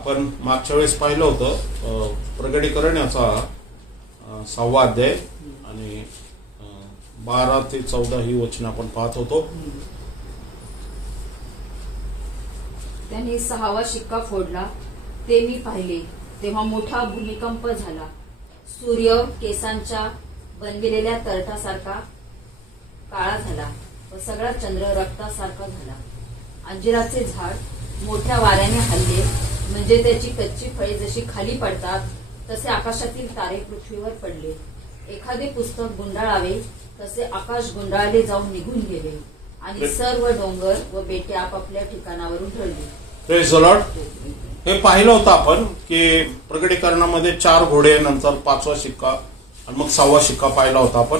आपण मागच्या वेळेस पाहिलं होतं प्रगटीकरण याचा 6वा अध्याय आणि 12 ते 14 ही वचन आपण पाहत होतो. त्यांनी 6वा शिक्का फोडला ते मी पाहिले, तेव्हा मोठा भूमिकंप झाला. सूर्य केसांच्या बनविलेल्या तरटासारखा काळा झाला व सगळा चंद्र रक्तासारखा झाला. अंजिराचे झाड मोठ्या वाऱ्याने हलले, म्हणजे त्याची कच्ची फळे जशी खाली पडतात तसे आकाशातील तारे पृथ्वीवर पडले. एखादे पुस्तक गुंडाळावे तसे आकाश गुंडाळले जाऊन निघून गेले आणि सर्व डोंगर व बेटे आपापल्या ठिकाणावरून ढळले. Praise the Lord. हे पाहिलं होतं आपण की प्रगटीकरणामध्ये 4 घोडे, नंतर 5वा शिक्का आणि मग 6वा शिक्का पाहिला होता आपण.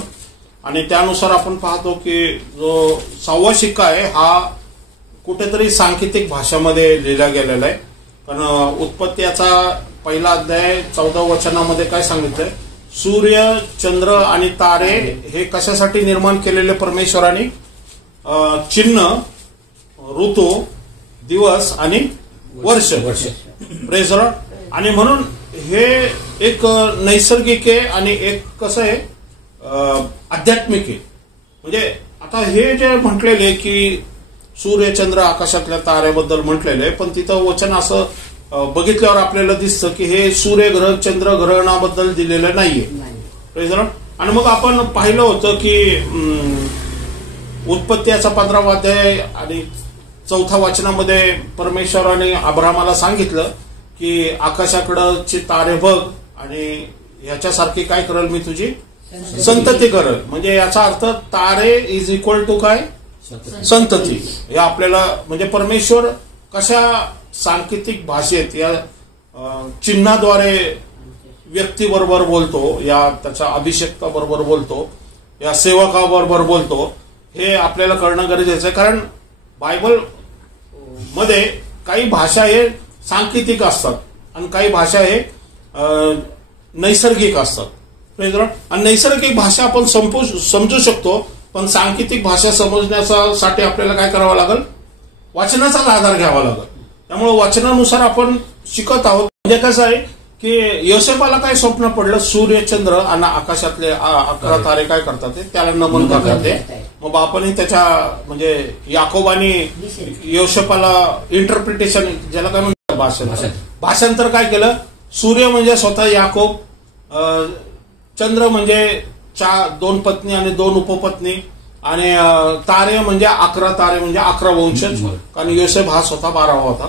आणि त्यानुसार आपण पाहतो की जो 6वा शिक्का आहे हा कुठेतरी सांकेतिक भाषामध्ये लिहिला गेलेला आहे. कारण उत्पत्ती याचा 1 अध्याय 14 वचनामध्ये काय सांगितलंय, सूर्य, चंद्र आणि तारे हे कशासाठी निर्माण केलेले परमेश्वराने, चिन्ह, ऋतू, दिवस आणि वर्ष. Praise the Lord. आणि म्हणून हे एक नैसर्गिक आहे आणि एक कसं आहे आध्यात्मिक आहे. म्हणजे आता हे जे म्हटलेले की सूर्य, चंद्र, आकाशातल्या ताऱ्याबद्दल म्हटलेलं आहे, पण तिथं वचन असं बघितल्यावर आपल्याला दिसतं की हे सूर्यग्रह, चंद्रग्रहणाबद्दल दिलेलं नाहीये. Praise the Lord. आणि मग आपण पाहिलं होतं की उत्पत्ती याचा 15वा अध्याय आणि 4थ्या वचनामध्ये परमेश्वराने अब्रामाला सांगितलं की आकाशाकडचे तारे बघ आणि ह्याच्यासारखी काय करेल मी, तुझी संतती करेल. म्हणजे याचा अर्थ तारे इज इक्वल टू काय, संतती. हे आपल्याला म्हणजे परमेश्वर कशा सांकेतिक भाषेत या चिन्हाद्वारे व्यक्तीबरोबर बोलतो, या त्याच्या अभिषेकाबरोबर बोलतो, या सेवकाबरोबर बोलतो, हे आपल्याला कळणं गरजेचं आहे. कारण बायबल मध्ये काही भाषा हे सांकेतिक असतात आणि काही भाषा हे नैसर्गिक असतात. आणि नैसर्गिक भाषा आपण समजू शकतो, पण सांकेतिक भाषा समजण्यासाठी आपल्याला काय करावं लागेल, वाचनाचाच आधार घ्यावा लागेल. त्यामुळे वाचनानुसार आपण शिकत आहोत. म्हणजे कसं आहे की योसेफाला काय स्वप्न पडलं, सूर्य, चंद्र आणि आकाशातले 11 तारे काय करतात त्याला नमन करतात. मग बापाने त्याच्या म्हणजे याकोबाने योसेफाला इंटरप्रिटेशन, ज्याला काय म्हणतात भाषांतर काय केलं. सूर्य म्हणजे स्वतः याकोब, चंद्र म्हणजे 2 पत्नी आणि 2 उपपत्नी, आणि तारे म्हणजे 11 तारे म्हणजे 11 वंशज, कारण योसेफ हा स्वतः 12वा होता.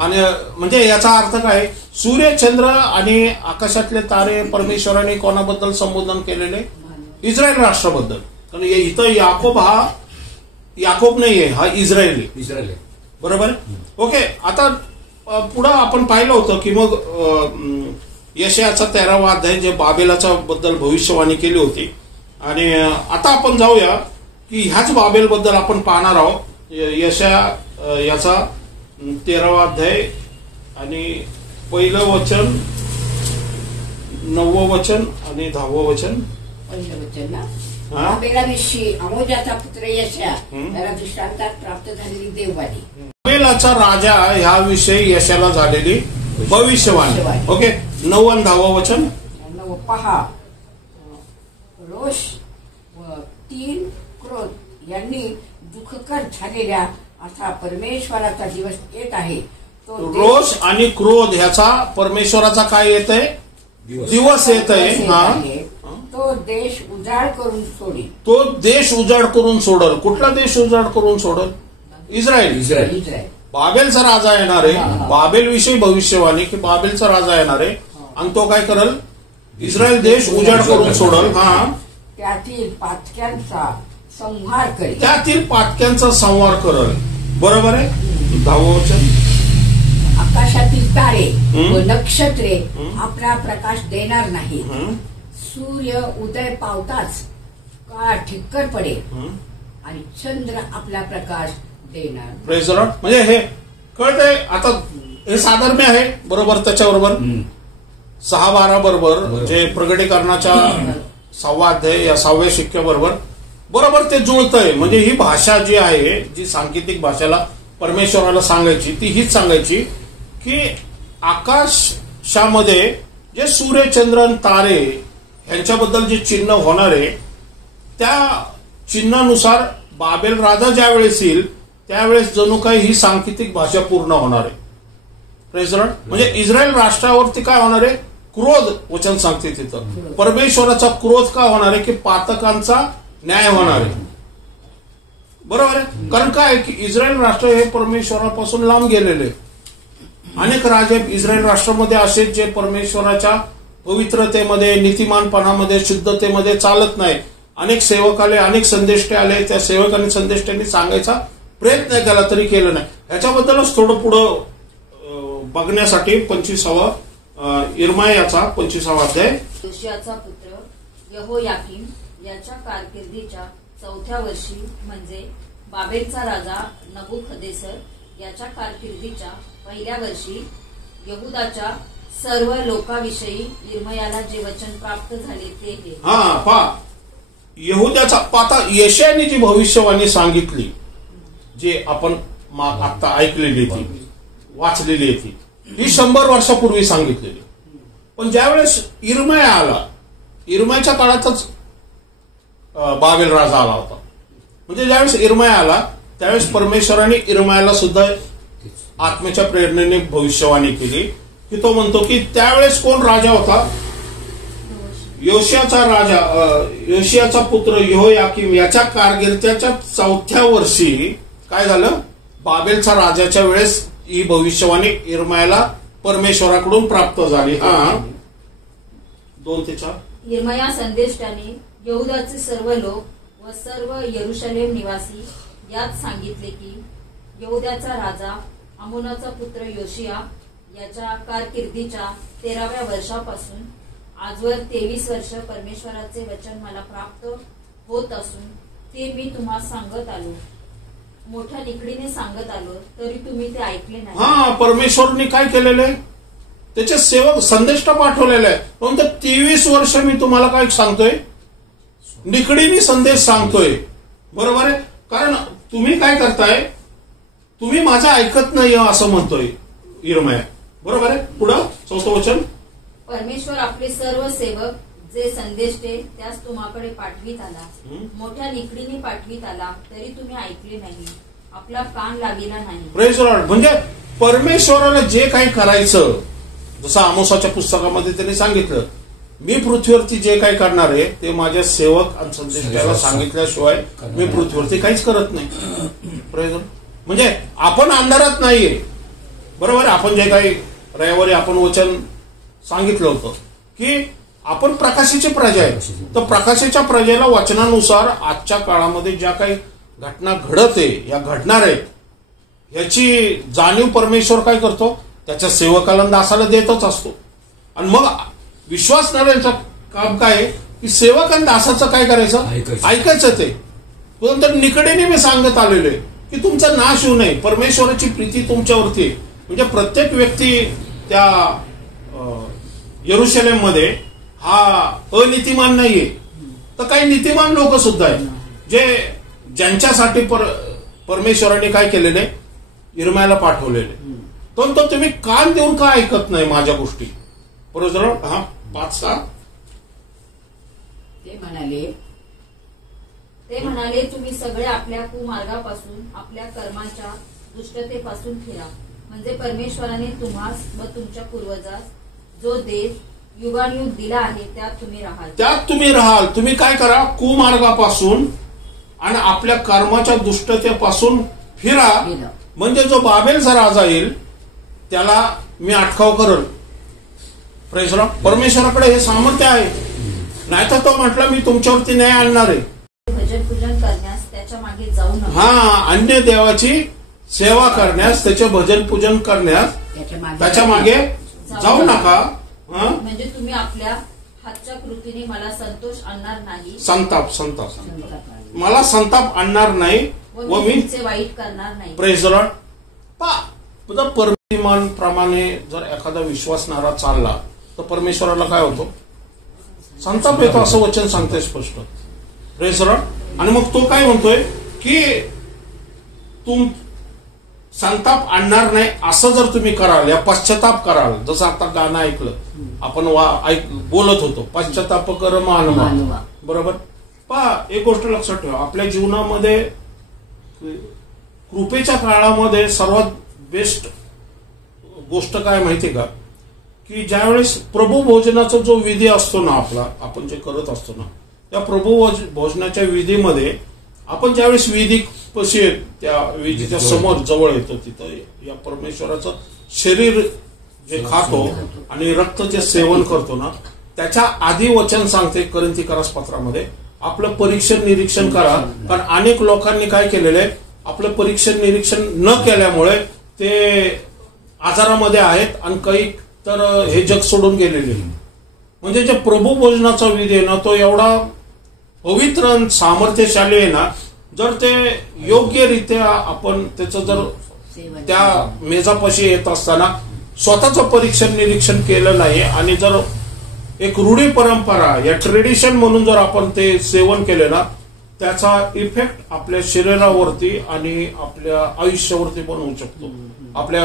आणि म्हणजे याचा अर्थ काय, सूर्य, चंद्र आणि आकाशातले तारे परमेश्वराने कोणाबद्दल संबोधन केलेले, इस्रायल राष्ट्राबद्दल. कारण इथं याकोब नाहीये, हा इस्रायल. बरोबर. ओके. आता पुढं आपण पाहिलं होतं की मग यशायाचा 13वा अध्याय जे बाबेलाच्या बद्दल भविष्यवाणी केली होती. आणि आता आपण जाऊया की ह्याच बाबेल बद्दल आपण पाहणार आहोत. यशाया याचा 13वा अध्याय आणि 1 वचन, 9वं वचन आणि 10वं वचन. पहिलं वचन ना, बाबेलाविषयी आमोजाचा पुत्र यशया त्याला दृष्टांतात प्राप्त झालेली देववाणी. बाबेलाचा राजा ह्याविषयी यशाला झालेली भविष्यवाणी. ओके. 9 आणि 10वं वचन. पहा, रोष व 3 क्रोध यांनी दुःखकर झालेल्या असा परमेश्वराचा दिवस येत आहे. तो रोष आणि क्रोध ह्याचा परमेश्वराचा काय येत आहे, दिवस येत आहे. तो देश उजाड करून सोडेल. तो देश उजाड करून सोडल. कुठला देश उजाड करून सोडल, इस्रायल. बाबेलचा राजा येणार आहे. बाबेल विषयी भविष्यवाणी की बाबेलचा राजा येणार आहे आणि तो काय करल, इस्रायल देश उजाड करून सोडल. त्यातील पातक्यांचा संहार करेल. त्यातील पातक्यांचा संहार करल. बरोबर आहे. 10वं वचन. आकाशातील तारे व नक्षत्रे आपला प्रकाश देणार नाही. सूर्य उदय पावताच काळ ठिक्कर पडेल आणि चंद्र आपला प्रकाश देणार. Praise the Lord. म्हणजे हे कळतंय. आता हे साधर्म्य आहे बरोबर. त्याच्याबरोबर 6:12 बरोबर जे प्रगटीकरणाच्या 6वा अध्याय या 6व्या शिक्क्याबरोबर बरोबर ते जुळतंय. म्हणजे ही भाषा जी आहे, जी सांकेतिक भाषेला परमेश्वराला सांगायची, ती हीच सांगायची की आकाशामध्ये जे सूर्य चंद्र आणि तारे ह्यांच्याबद्दल जे चिन्ह होणार आहे त्या चिन्हानुसार बाबेल राजा ज्या वेळेस येईल त्यावेळेस जणू काही ही सांकेतिक भाषा पूर्ण होणार आहे. Praise Lord. म्हणजे इस्रायल राष्ट्रावरती काय होणार आहे? क्रोध वचन सांगते तिथं. परमेश्वराचा क्रोध का होणार आहे? की पातकांचा न्याय होणार आहे. बरोबर आहे. कारण काय की इस्रायल राष्ट्र हे परमेश्वरापासून लांब गेलेले. अनेक राजे इस्रायल राष्ट्रामध्ये असे जे परमेश्वराच्या पवित्रतेमध्ये, नीतिमानपणामध्ये, शुद्धतेमध्ये चालत नाही. अनेक सेवक आले, अनेक संदेष्टे आले, त्या सेवक आणि संदेष्टांनी सांगायचा प्रयत्न केला तरी केलं नाही. ह्याच्याबद्दलच थोडं पुढं बघण्यासाठी 25 इर्मायाचा 25 अध्याय. योशियाचा पुत्र यहोयाकीम याच्या कारकिर्दीच्या 4थ्या वर्षी म्हणजे बाबेलचा राजा नबुखदेसर याच्या कारकिर्दीच्या 1ल्या वर्षी यहुदाच्या सर्व लोकाविषयी इर्मयाला जे वचन प्राप्त झाले ते हे. यहुद्याचा आता यशायाने जी भविष्यवाणी सांगितली जे आपण आता ऐकलेली ती वाचलेली आहे ती 100 वर्षापूर्वी सांगितलेली. पण ज्यावेळेस इर्मया आला, इर्मयाच्या काळातच बाबेल राजा आला होता. म्हणजे ज्यावेळेस इर्मया आला त्यावेळेस परमेश्वराने इर्मयाला सुद्धा आत्म्याच्या प्रेरणेने भविष्यवाणी केली की तो म्हणतो की त्यावेळेस कोण राजा होता? योशियाचा पुत्र यहोयाकीम याच्या कारकिर्दीच्या 4थ्या वर्षी काय झालं? बाबेलचा राजाच्या वेळेस ही भविष्यवाणी इर्मयाला परमेश्वराकडून प्राप्त झाली. 2 ते 4. इर्मया संदेष्टाने यहुदाचे सर्व लोक व सर्व यरुशलेम निवासी यात सांगितले की यहुदाचा राजा आमोनाचा पुत्र योशिया याच्या कारकिर्दीच्या 13व्या वर्षापासून आजवर 23 वर्ष परमेश्वराचे वचन मला प्राप्त होत असून ते मी तुम्हाला सांगत आलो, मोठ्या निकडीने सांगत आलो, तरी तुम्ही ते ऐकले नाही. परमेश्वरने काय केलेले? त्याचे सेवक संदेष्ट पाठवलेले आहे. पण 23 वर्ष मी तुम्हाला काय सांगतोय? निकडीने संदेश सांगतोय. बरोबर आहे. कारण तुम्ही काय करताय? तुम्ही माझं ऐकत नाही असं म्हणतोय इर्मया. बरोबर आहे. पुढं 4थं वचन. परमेश्वर आपले सर्व सेवक जे संदेष्टे त्यास तुम्हाकडे पाठवीत आला, मोठ्या निकडीने पाठवीत आला, तरी तुम्ही ऐकले नाही, आपला कान लाविला नाही. Praise Lord. म्हणजे परमेश्वराला जे काही करायचं, जसं आमोसाच्या पुस्तकामध्ये त्यांनी सांगितलं, मी पृथ्वीवरती जे काही करणार आहे ते माझ्या सेवक आणि संदेष्टाला सांगितल्याशिवाय मी पृथ्वीवरती काहीच करत नाही. Praise Lord. म्हणजे आपण अंधारात नाहीये. बरोबर. आपण जे काही रविवारी आपण वचन सांगितलं होतं की आपण प्रकाशाची प्रजा आहे. तर प्रकाशाच्या प्रजेला वचनानुसार आजच्या काळामध्ये ज्या काही घटना घडत आहे, या घडणार आहेत याची जाणीव परमेश्वर काय करतो? त्याच्या सेवकाला दासाला देतच असतो. आणि मग विश्वासणाऱ्यांचं काम काय आहे की सेवक आणि दासाचं काय करायचं? ऐकायचं. ते तर निकडीने मी सांगत आलेलो आहे की तुमचा नाश होऊ नये, परमेश्वराची प्रीती तुमच्यावरती. म्हणजे प्रत्येक व्यक्ती त्या यरुशलेम मध्ये हा अनितिमान नाहीये, तर काही नीतिमान लोक सुद्धा आहेत जे ज्यांच्यासाठी परमेश्वराने काय केलेले? इर्मयाला पाठवलेले. तो तुम्ही कान देऊन का ऐकत नाही माझ्या गोष्टी? बरोबर. 5-6. ते म्हणाले तुम्ही सगळे आपल्या कुमार्गापासून, आपल्या कर्माच्या दुष्टतेपासून फिरा, म्हणजे परमेश्वराने तुम्हास व तुमच्या पूर्वजास जो देश युगानुयुग दिला आहे त्यात तुम्ही राहाल. तुम्ही काय करा? कुमार्गापासून आणि आपल्या कर्माच्या दुष्टतेपासून फिरा, म्हणजे जो बाबेलचा राजा येईल त्याला मी अटकाव करल. Praise Lord. परमेश्वराकडे हे सामर्थ्य आहे. नाहीतर तो म्हटलं मी तुमच्यावरती न्याय आणणार आहे. भजन पूजन करण्यास त्याच्या मागे जाऊ नका. अन्य देवाची सेवा करण्यास, त्याचे भजन पूजन करण्यास त्याच्या मागे जाऊ नका. म्हणजे तुम्ही आपल्या हातच्या कृतीने मला संतोष आणणार नाही, संताप मला संताप आणणार नाही व मी वाईट करणार नाही. Praise Lord. परमेश्वरान प्रमाणे जर एखादा विश्वासणारा चालला तर परमेश्वराला काय होतो? संताप येतो, असं वचन सांगते स्पष्ट. Praise Lord. आणि मग तो काय म्हणतोय की संताप आणणार नाही असं जर तुम्ही कराल, या पश्चाताप कराल, जसं आता गाणं ऐकलं आपण बोलत होतो, पश्चाताप कर मानवा, बरोबर. पहा, एक गोष्ट लक्षात ठेवा, आपल्या जीवनामध्ये कृपेच्या काळामध्ये सर्वात बेस्ट गोष्ट काय माहितीये का, की ज्यावेळेस प्रभू भोजनाचा जो विधी असतो ना आपला, आपण जे करत असतो ना, त्या प्रभू भोजनाच्या विधीमध्ये आपण ज्यावेळेस विधी पशी त्या विधीच्या समोर जवळ येतो, तिथं या परमेश्वराचं शरीर जे खातो आणि रक्त जे सेवन करतो ना, त्याच्या आधी वचन सांगते कोरिन्थीकरास पत्रामध्ये, आपलं परीक्षण निरीक्षण करा. कारण अनेक लोकांनी काय केलेलं आहे, आपलं परीक्षण निरीक्षण न केल्यामुळे ते आजारामध्ये आहेत आणि काही तर हे जग सोडून गेलेले. म्हणजे जे प्रभू भोजनाचा विधी आहे ना, तो एवढा पवित्र सामर्थ्यशाली आहे ना, जर ते योग्यरित्या आपण त्याचं जर त्या मेजापाशी येत असताना स्वतःचं परीक्षण निरीक्षण केलं नाही आणि जर एक रूढी परंपरा या ट्रेडिशन म्हणून जर आपण ते सेवन केले ना, त्याचा इफेक्ट आपल्या शरीरावरती आणि आपल्या आयुष्यावरती पण होऊ शकतो, आपल्या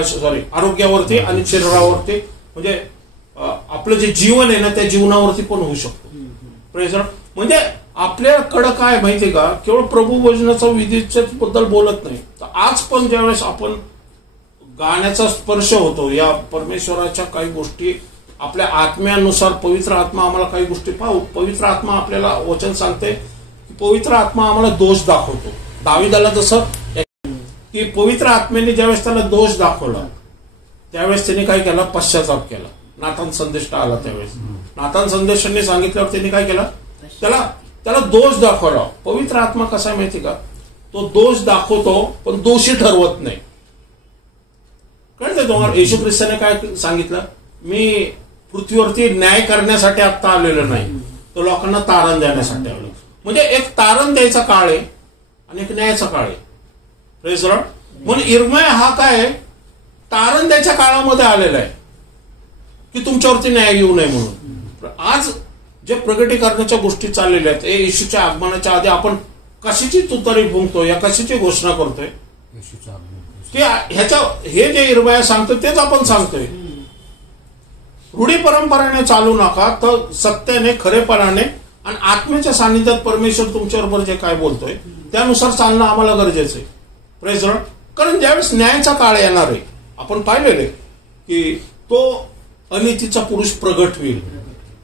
आरोग्यावरती आणि शरीरावरती, म्हणजे आपलं जे जीवन आहे ना त्या जीवनावरती पण होऊ शकतो. प्रेझ. म्हणजे आपल्याकडं काय माहितीये का, केवळ प्रभू भोजनाचा विधीच्या बद्दल बोलत नाही, तर आज पण ज्यावेळेस आपण गाण्याचा स्पर्श होतो, या परमेश्वराच्या काही गोष्टी आपल्या आत्म्यानुसार पवित्र आत्मा आम्हाला काही गोष्टी पाहू. पवित्र आत्मा आपल्याला वचन सांगते की पवित्र आत्मा आम्हाला दोष दाखवतो. दाविदाला जसं की पवित्र आत्म्याने ज्यावेळेस त्याला दोष दाखवला, त्यावेळेस त्याने काय केला, पश्चाताप केला. नाथान संदेश आला त्यावेळेस, नाथान संदेशाने सांगितल्यावर त्यांनी काय केलं, त्याला दोष दाखवला. पवित्र आत्मा कसा आहे माहिती का, तो दोष दाखवतो पण दोषी ठरवत नाही. कळतं तुम्हाला, येशू ख्रिस्ताने काय सांगितलं, मी पृथ्वीवरती न्याय करण्यासाठी आता आलेलो नाही, तर लोकांना तारण देण्यासाठी आलो. म्हणजे एक तारण द्यायचा काळ आहे आणि एक न्यायाचा काळ आहे. Praise Lord. म्हणून इर्मया हा काय तारण द्यायच्या काळामध्ये आलेला आहे की तुमच्यावरती न्याय येऊ नये म्हणून. आज जे प्रगटीकरणाच्या गोष्टी चाललेल्या आहेत, येशूच्या आगमनाच्या आधी आपण कशाची तुतारी फुंकतो, या कशाची घोषणा करतोय, की ह्याच्या हे जे इर्मया सांगतोय तेच आपण सांगतोय. रूढी परंपरेने चालू नका, तर सत्याने, खरेपणाने आणि आत्म्याच्या सानिध्यात परमेश्वर तुमच्याबरोबर जे काय बोलतोय त्यानुसार चालणं आम्हाला गरजेचं आहे. Praise Lord. कारण ज्यावेळेस न्यायाचा काळ येणार आहे, आपण पाहिलेलं आहे की तो अनितीचा पुरुष प्रगट होईल,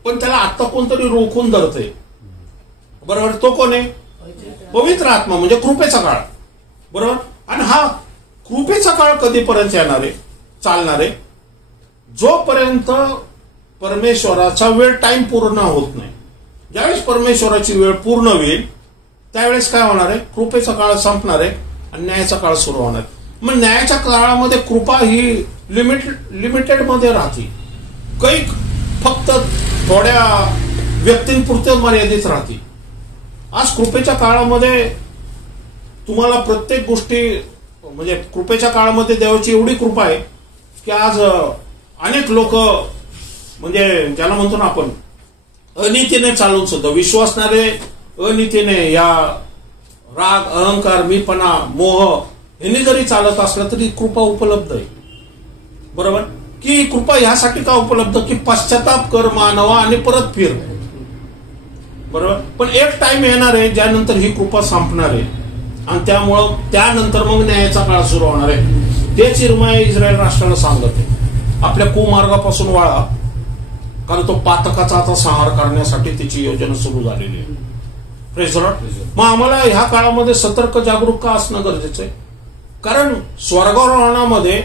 पण त्याला आता कोणतरी रोखून धरतंय, बरोबर. तो कोण आहे, पवित्र आत्मा, म्हणजे कृपेचा काळ, बरोबर. आणि हा कृपेचा काळ कधीपर्यंत येणार आहे, चालणार आहे, जोपर्यंत परमेश्वराचा वेळ टाइम पूर्ण होत नाही. ज्यावेळेस परमेश्वराची वेळ पूर्ण होईल त्यावेळेस काय होणार आहे, कृपेचा काळ संपणार आहे आणि न्यायाचा काळ सुरू होणार आहे. मग न्यायाच्या काळामध्ये कृपा ही लिमिटेड मध्ये राहते, काही फक्त थोड्या व्यक्तींपुरते मर्यादित राहते. आज कृपेच्या काळामध्ये तुम्हाला प्रत्येक गोष्टी, म्हणजे कृपेच्या काळामध्ये देवाची एवढी कृपा आहे की आज अनेक लोक, म्हणजे ज्याला म्हणतो ना आपण अनितीने चालून सुद्धा, विश्वासणारे अनितीने, या राग, अहंकार, मीपणा, मोह यांनी जरी चालत असला तरी कृपा उपलब्ध आहे, बरोबर. की कृपा ह्यासाठी का उपलब्ध, की पश्चाताप कर मानवा आणि परत फिर, बरोबर. पण एक टाइम येणार आहे ज्यानंतर ही कृपा संपणार आहे आणि त्यामुळं त्यानंतर मग न्यायाचा काळ सुरू होणार आहे. तेच इर्मया इस्रायल राष्ट्राला सांगत आहे, आपल्या कुमार्गापासून वळा, कारण तो पातकाचा आता संहार करण्यासाठी त्याची योजना सुरू झालेली आहे. Praise Lord. मग आम्हाला ह्या काळामध्ये सतर्क, जागरूक का असणं गरजेचं आहे, कारण स्वर्गारोहणामध्ये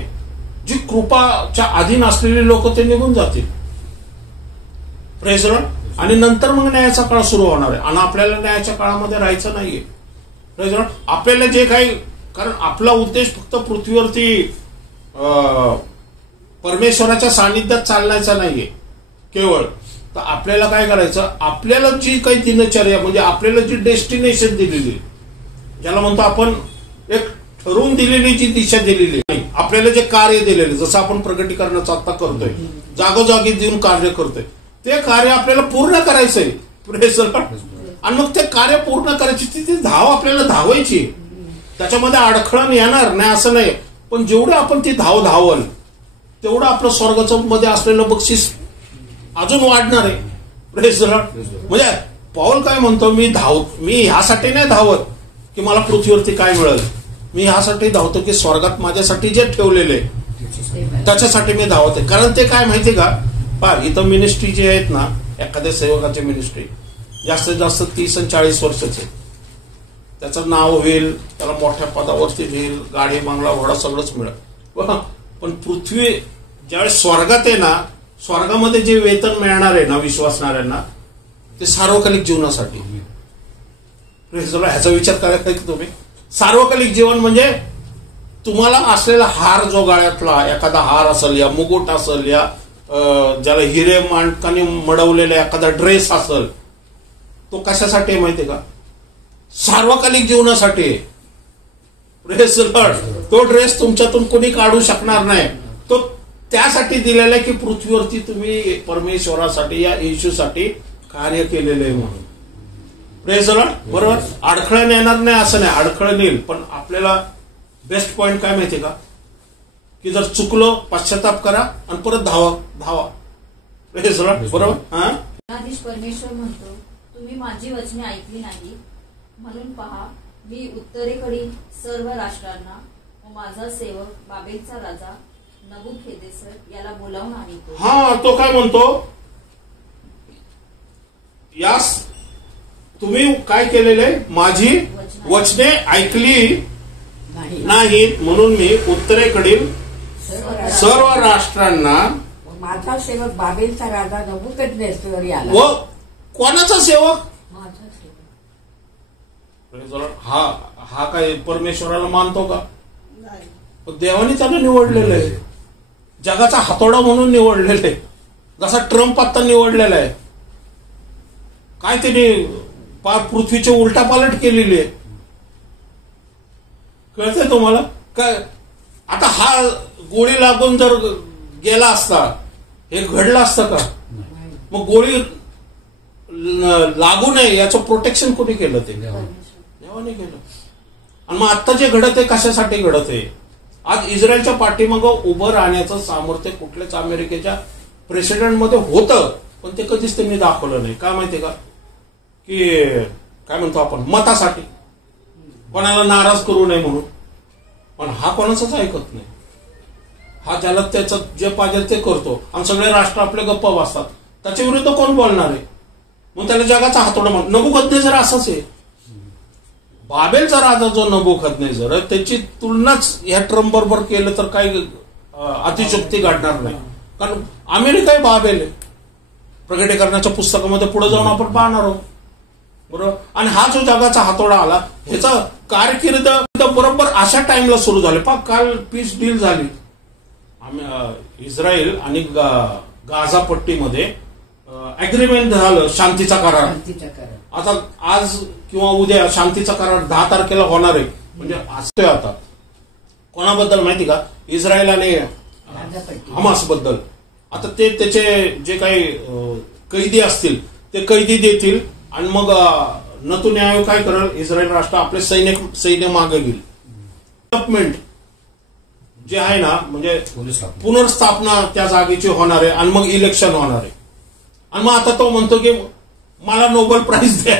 जी कृपाच्या अधीन असलेली लोक ते निघून जातील. Praise Lord. आणि नंतर मग न्यायाचा काळ सुरू होणार आहे आणि आपल्याला न्यायाच्या काळामध्ये राहायचं नाहीये. Praise Lord. आपल्याला जे काही, कारण आपला उद्देश फक्त पृथ्वीवरती परमेश्वराच्या सानिध्यात चालण्याचा नाहीये केवळ, तर आपल्याला काय करायचं, आपल्याला जी काही दिनचर्या, म्हणजे आपल्याला जी डेस्टिनेशन दिलेली, ज्याला म्हणतो आपण एक ठरवून दिलेली जी दिशा दिलेली, आपल्याला जे कार्य दिलेले, जसं आपण प्रगटीकरणाचं आता करतोय, जागोजागी देऊन कार्य करतोय, ते कार्य आपल्याला पूर्ण करायचंय. आणि मग ते कार्य पूर्ण करायची ती धाव आपल्याला धावायची, त्याच्यामध्ये अडखळण येणार नाही असं नाही. पण जेवढं आपण ती धावल तेवढं आपलं स्वर्गाचं मध्ये असलेलं बक्षीस अजून वाढणार आहे. Praise the Lord. म्हणजे पाऊल काय म्हणतो, मी ह्यासाठी नाही धावत की मला पृथ्वीवरती काय मिळेल, मी ह्यासाठी धावतो की स्वर्गात माझ्यासाठी जे ठेवलेले त्याच्यासाठी मी धावत आहे. कारण ते काय माहिती का, पहा इथं मिनिस्ट्री जे आहेत ना, एखाद्या सेवकाची मिनिस्ट्री जास्तीत जास्त 30 आणि 40 वर्षाचे, त्याचं नाव होईल, त्याला मोठ्या पदावरती घेईल, गाडी बंगला घोडा सगळंच मिळेल. पण पृथ्वी ज्यावेळेस स्वर्गात आहे ना, स्वर्गामध्ये जे वेतन मिळणार आहे ना विश्वासणाऱ्यांना, ते सार्वकालिक जीवनासाठी. ह्याचा विचार करायचा की तुम्ही सार्वकालिक जीवन म्हणजे तुम्हाला असलेला हार जो गळ्यातला एखादा हार असेल, या मुकुट असेल, या ज्याला हिरे मांडकाने मडवलेला एखादा ड्रेस असेल, तो कशासाठी आहे माहितीये का, सार्वकालिक जीवनासाठी. तो ड्रेस तुमच्यातून कोणी काढू शकणार नाही. तो त्यासाठी दिलेला आहे की पृथ्वीवरती तुम्ही परमेश्वरासाठी, या येशूसाठी कार्य केलेलं आहे म्हणून. Praise the Lord. बरोबर. अडखळण येणार नाही असं नाही, अडखळण येईल, पण आपल्याला बेस्ट पॉइंट काय माहितीये का, की जर चुकलो पश्चाताप करा आणि परत धावा. Praise the Lord. बरोबर. आधीच परमेश्वर म्हणतो, तुम्ही माझी वचने ऐकली नाही, म्हणून पहा मी उत्तरेकडील सर्व राष्ट्रांना व माझा सेवक बाबेलचा राजा नबुकदनेस्सर याला बोलावून आणतो. तो काय म्हणतो, यास तुम्ही काय केलेले, माझी वचने ऐकली नाहीत, म्हणून मी उत्तरेकडील सर्व राष्ट्रांना माझा सेवक बाबेलचा राजा नबुकदनेस्सर याला. व कोणाचा सेवक, माझा सेवक. हा काय परमेश्वराला मानतो का, देवाने त्याला निवडलेलं आहे, जगाचा हातोडा म्हणून निवडलेलं आहे. जसा ट्रम्प आता निवडलेला आहे, काय त्याने पृथ्वीची उलटापालट केलेली आहे. कळतंय तुम्हाला काय. आता हा गोळी लागून जर गेला असता, हे घडलं असतं का, मग गोळी लागू नये याचं प्रोटेक्शन कोणी केलं, ते देवाने केलं. आणि मग आता जे घडत आहे कशासाठी घडत आहे, आज इस्रायलच्या पाठीमागं उभं राहण्याचं सामर्थ्य कुठल्याच अमेरिकेच्या प्रेसिडेंटमध्ये होतं, पण ते कधीच त्यांनी दाखवलं नाही. काय माहितीये का, की काय म्हणतो आपण, मतासाठी, कोणाला नाराज करू नये म्हणून. पण हा कोणाचाच ऐकत नाही. हा ज्याला त्याचं जे पाहिजे ते करतो आणि सगळे राष्ट्र आपले गप्प बसतात. त्याच्या विरुद्ध कोण बोलणार आहे, मग त्याला जगाचा हातोडा म्हणतो. नबुकदनेस्सर असंच आहे. बाबेलचा राजा जो नबुकदनेस्सर, त्याची तुलनाच ह्या ट्रम्प बरोबर केलं तर काही अतिशयोक्ती घडणार नाही. कारण अमेरिका ही बाबेल आहे. प्रकटीकरणाच्या पुस्तकामध्ये पुढे जाऊन आपण पाहणार आहोत. बरोबर. आणि हा जो जगाचा हातोडा आला, ह्याचा कारकीर्द बरोबर अशा टाइमला सुरू झाले. पहा काल पीस डील झाली इस्रायल आणि गाझा पट्टीमध्ये, अग्रीमेंट झालं, शांतीचा करार. आता आज किंवा उद्या शांतीचा करार 10 तारखेला होणार आहे. म्हणजे असतोय आता कोणाबद्दल माहिती का, इस्रायल आणि हमास बद्दल. आता ते त्याचे जे काही कैदी असतील ते कैदी देतील आणि मग नेतन्याहू काय करेल, इस्रायल राष्ट्र आपले सैन्य मागे घेईल. डेव्हलपमेंट जे आहे ना, म्हणजे पुनर्स्थापना त्या जागेची होणार आहे आणि मग इलेक्शन होणार आहे. आणि मग आता तो म्हणतो की मला नोबेल प्राइज द्या.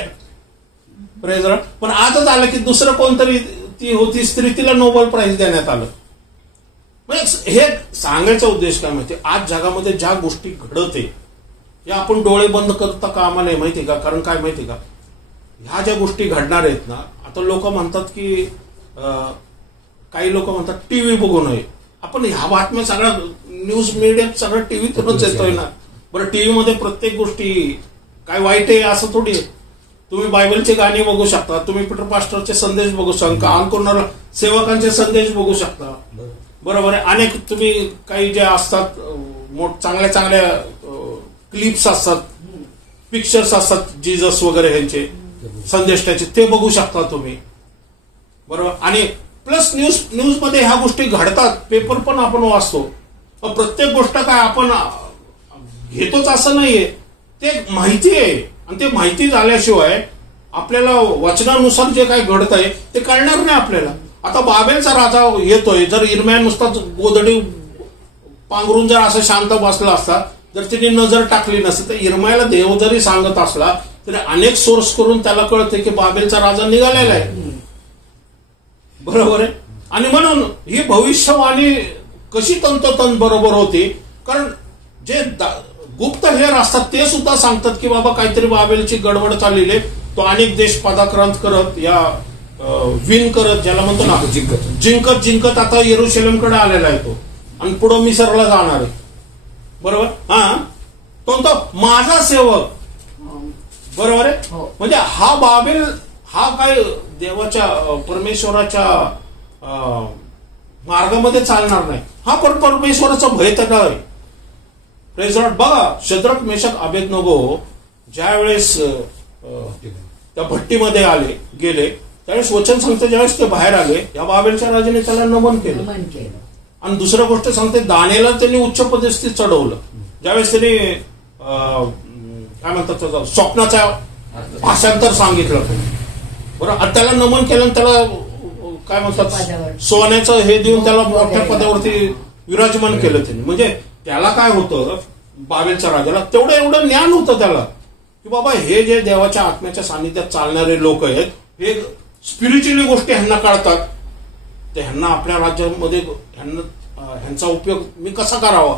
Praise the Lord. पण आजच आलं की दुसरं कोणतरी ती होती स्त्री, तिला नोबेल प्राइज देण्यात आलं. म्हणजे हे सांगायचा उद्देश काय माहिती, आज जगामध्ये ज्या गोष्टी घडत आहे या आपण डोळे बंद करता कामा नये. माहिती का, कारण काय माहिती का, ह्या ज्या गोष्टी घडणार आहेत ना, आता लोक म्हणतात की काही लोक म्हणतात टीव्ही बघू नये. आपण ह्या बातम्या सगळ्या न्यूज मीडिया सगळं टीव्हीतूनच येतोय ना. बरं, टीव्हीमध्ये प्रत्येक गोष्टी काय वाईट आहे असं थोडी आहे. तुम्ही बायबलचे गाणी बघू शकता, तुम्ही पीटर पास्टरचे संदेश बघू शकता, अंकुरणारा सेवकांचे संदेश बघू शकता. बरोबर आहे. अनेक तुम्ही काही जे असतात चांगल्या चांगल्या क्लिप्स असतात, पिक्चर्स असतात, जीजस वगैरे ह्यांचे संदेश त्याचे, ते बघू शकता तुम्ही. बरोबर. आणि प्लस न्यूज मध्ये ह्या गोष्टी घडतात, पेपर पण आपण वाचतो. प्रत्येक गोष्ट काय आपण घेतोच असं नाहीये, ते माहिती आहे. आणि ते माहिती झाल्याशिवाय आपल्याला वचनानुसार जे काही घडत आहे ते कळणार नाही आपल्याला. आता बाबेलचा राजा येतोय, जर इर्म्या नुसता गोधडी पांघरून जर असं शांत बसला असता, जर तिने नजर टाकली नसती, तर इर्म्याला देव जरी सांगत असला तरी अनेक सोर्स करून त्याला कळते की बाबेलचा राजा निघालेला आहे. बरोबर आहे. आणि म्हणून ही भविष्यवाणी कशी तंतोतंत बरोबर होती, कारण जे गुप्त हेर असतात ते सुद्धा सांगतात की बाबा काहीतरी बाबेलची गडबड चाललेली आहे. तो अनेक देश पदाक्रांत करत या विन करत, ज्याला म्हणतो ना जिंकत जिंकत आता येरुशलेमकडे आलेला आहे तो, आणि पुढे मिसरला जाणार आहे. बरोबर. हा, तो माझा सेवक. बरोबर आहे. म्हणजे हा बाबेल हा काय देवाच्या परमेश्वराच्या मार्गामध्ये चालणार नाही. हा पण परमेश्वराचा भय त्याला आहे. Praise Lord. बघा, शद्रक मेशक अबेदनगो ज्या वेळेस त्या भट्टीमध्ये गेले त्यावेळेस वचन सांगते, ज्यावेळेस ते बाहेर आले या बाबेलच्या राजाने त्याला नमन केलं. आणि दुसरी गोष्ट सांगते, दानियेला त्यांनी उच्च पदस्थी चढवलं. ज्यावेळेस त्यांनी काय म्हणतात स्वप्नाचा भाषांतर सांगितलं बरं, आणि त्याला नमन केलं आणि त्याला काय म्हणतात सोन्याचं हे देऊन त्याला मोठ्या पदावरती विराजमान केलं त्यांनी. म्हणजे त्याला काय होतं, बाबेलच्या राजाला तेवढं एवढं ज्ञान होतं त्याला की बाबा हे जे देवाच्या आत्म्याच्या सानिध्यात चालणारे लोक आहेत, हे स्पिरिच्युअली गोष्टी ह्यांना कळतात, ते ह्यांना आपल्या राज्यामध्ये ह्यांचा उपयोग मी कसा करावा.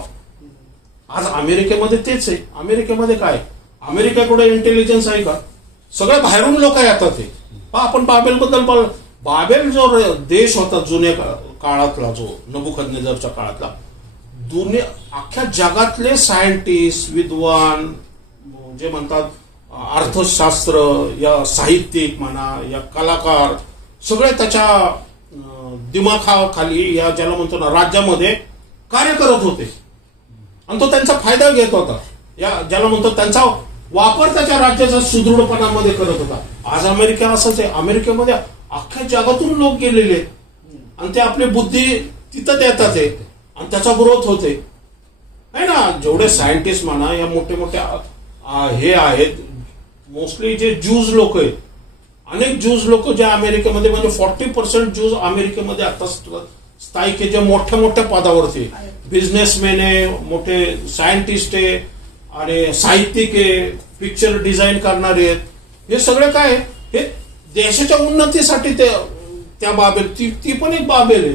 आज अमेरिकेमध्ये तेच आहे. अमेरिकेमध्ये काय, अमेरिकेकडे इंटेलिजन्स आहे का? सगळे बाहेरून लोक येतात. ते आपण बाबेलबद्दल बाबेल जो देश होता जुन्या काळातला, जो नबुकदनेझरच्या काळातला, अख्ख्या जगातले सायंटिस्ट, विद्वान, जे म्हणतात अर्थशास्त्र, या साहित्यिक म्हणा, या कलाकार, सगळे त्याच्या दिमाखाखाली, या ज्याला म्हणतो ना राज्यामध्ये कार्य करत होते. आणि तो त्यांचा फायदा घेत होता. या ज्याला म्हणतो त्यांचा वापर त्याच्या राज्याच्या सुदृढपणामध्ये करत होता. आज अमेरिका असंच आहे. अमेरिकेमध्ये अख्ख्या जगातून लोक गेलेले आणि ते आपली बुद्धी तिथं देतात आणि त्याचा ग्रोथ होते आहे ना. जेवढे सायंटिस्ट म्हणा, या मोठे मोठे हे आहेत, मोस्टली जे ज्यूज लोक आहेत, अनेक ज्यूज लोक जे अमेरिकेमध्ये, म्हणजे 40% ज्यूज अमेरिकेमध्ये आता स्थायिक आहे, जे मोठ्या मोठ्या पदावरती बिझनेसमॅन आहे, मोठे सायंटिस्ट आहे आणि साहित्यिक आहे, पिक्चर डिझाईन करणारे आहेत. हे सगळे काय, हे देशाच्या उन्नतीसाठी त्या बाबेल, ती पण एक बाबेल आहे.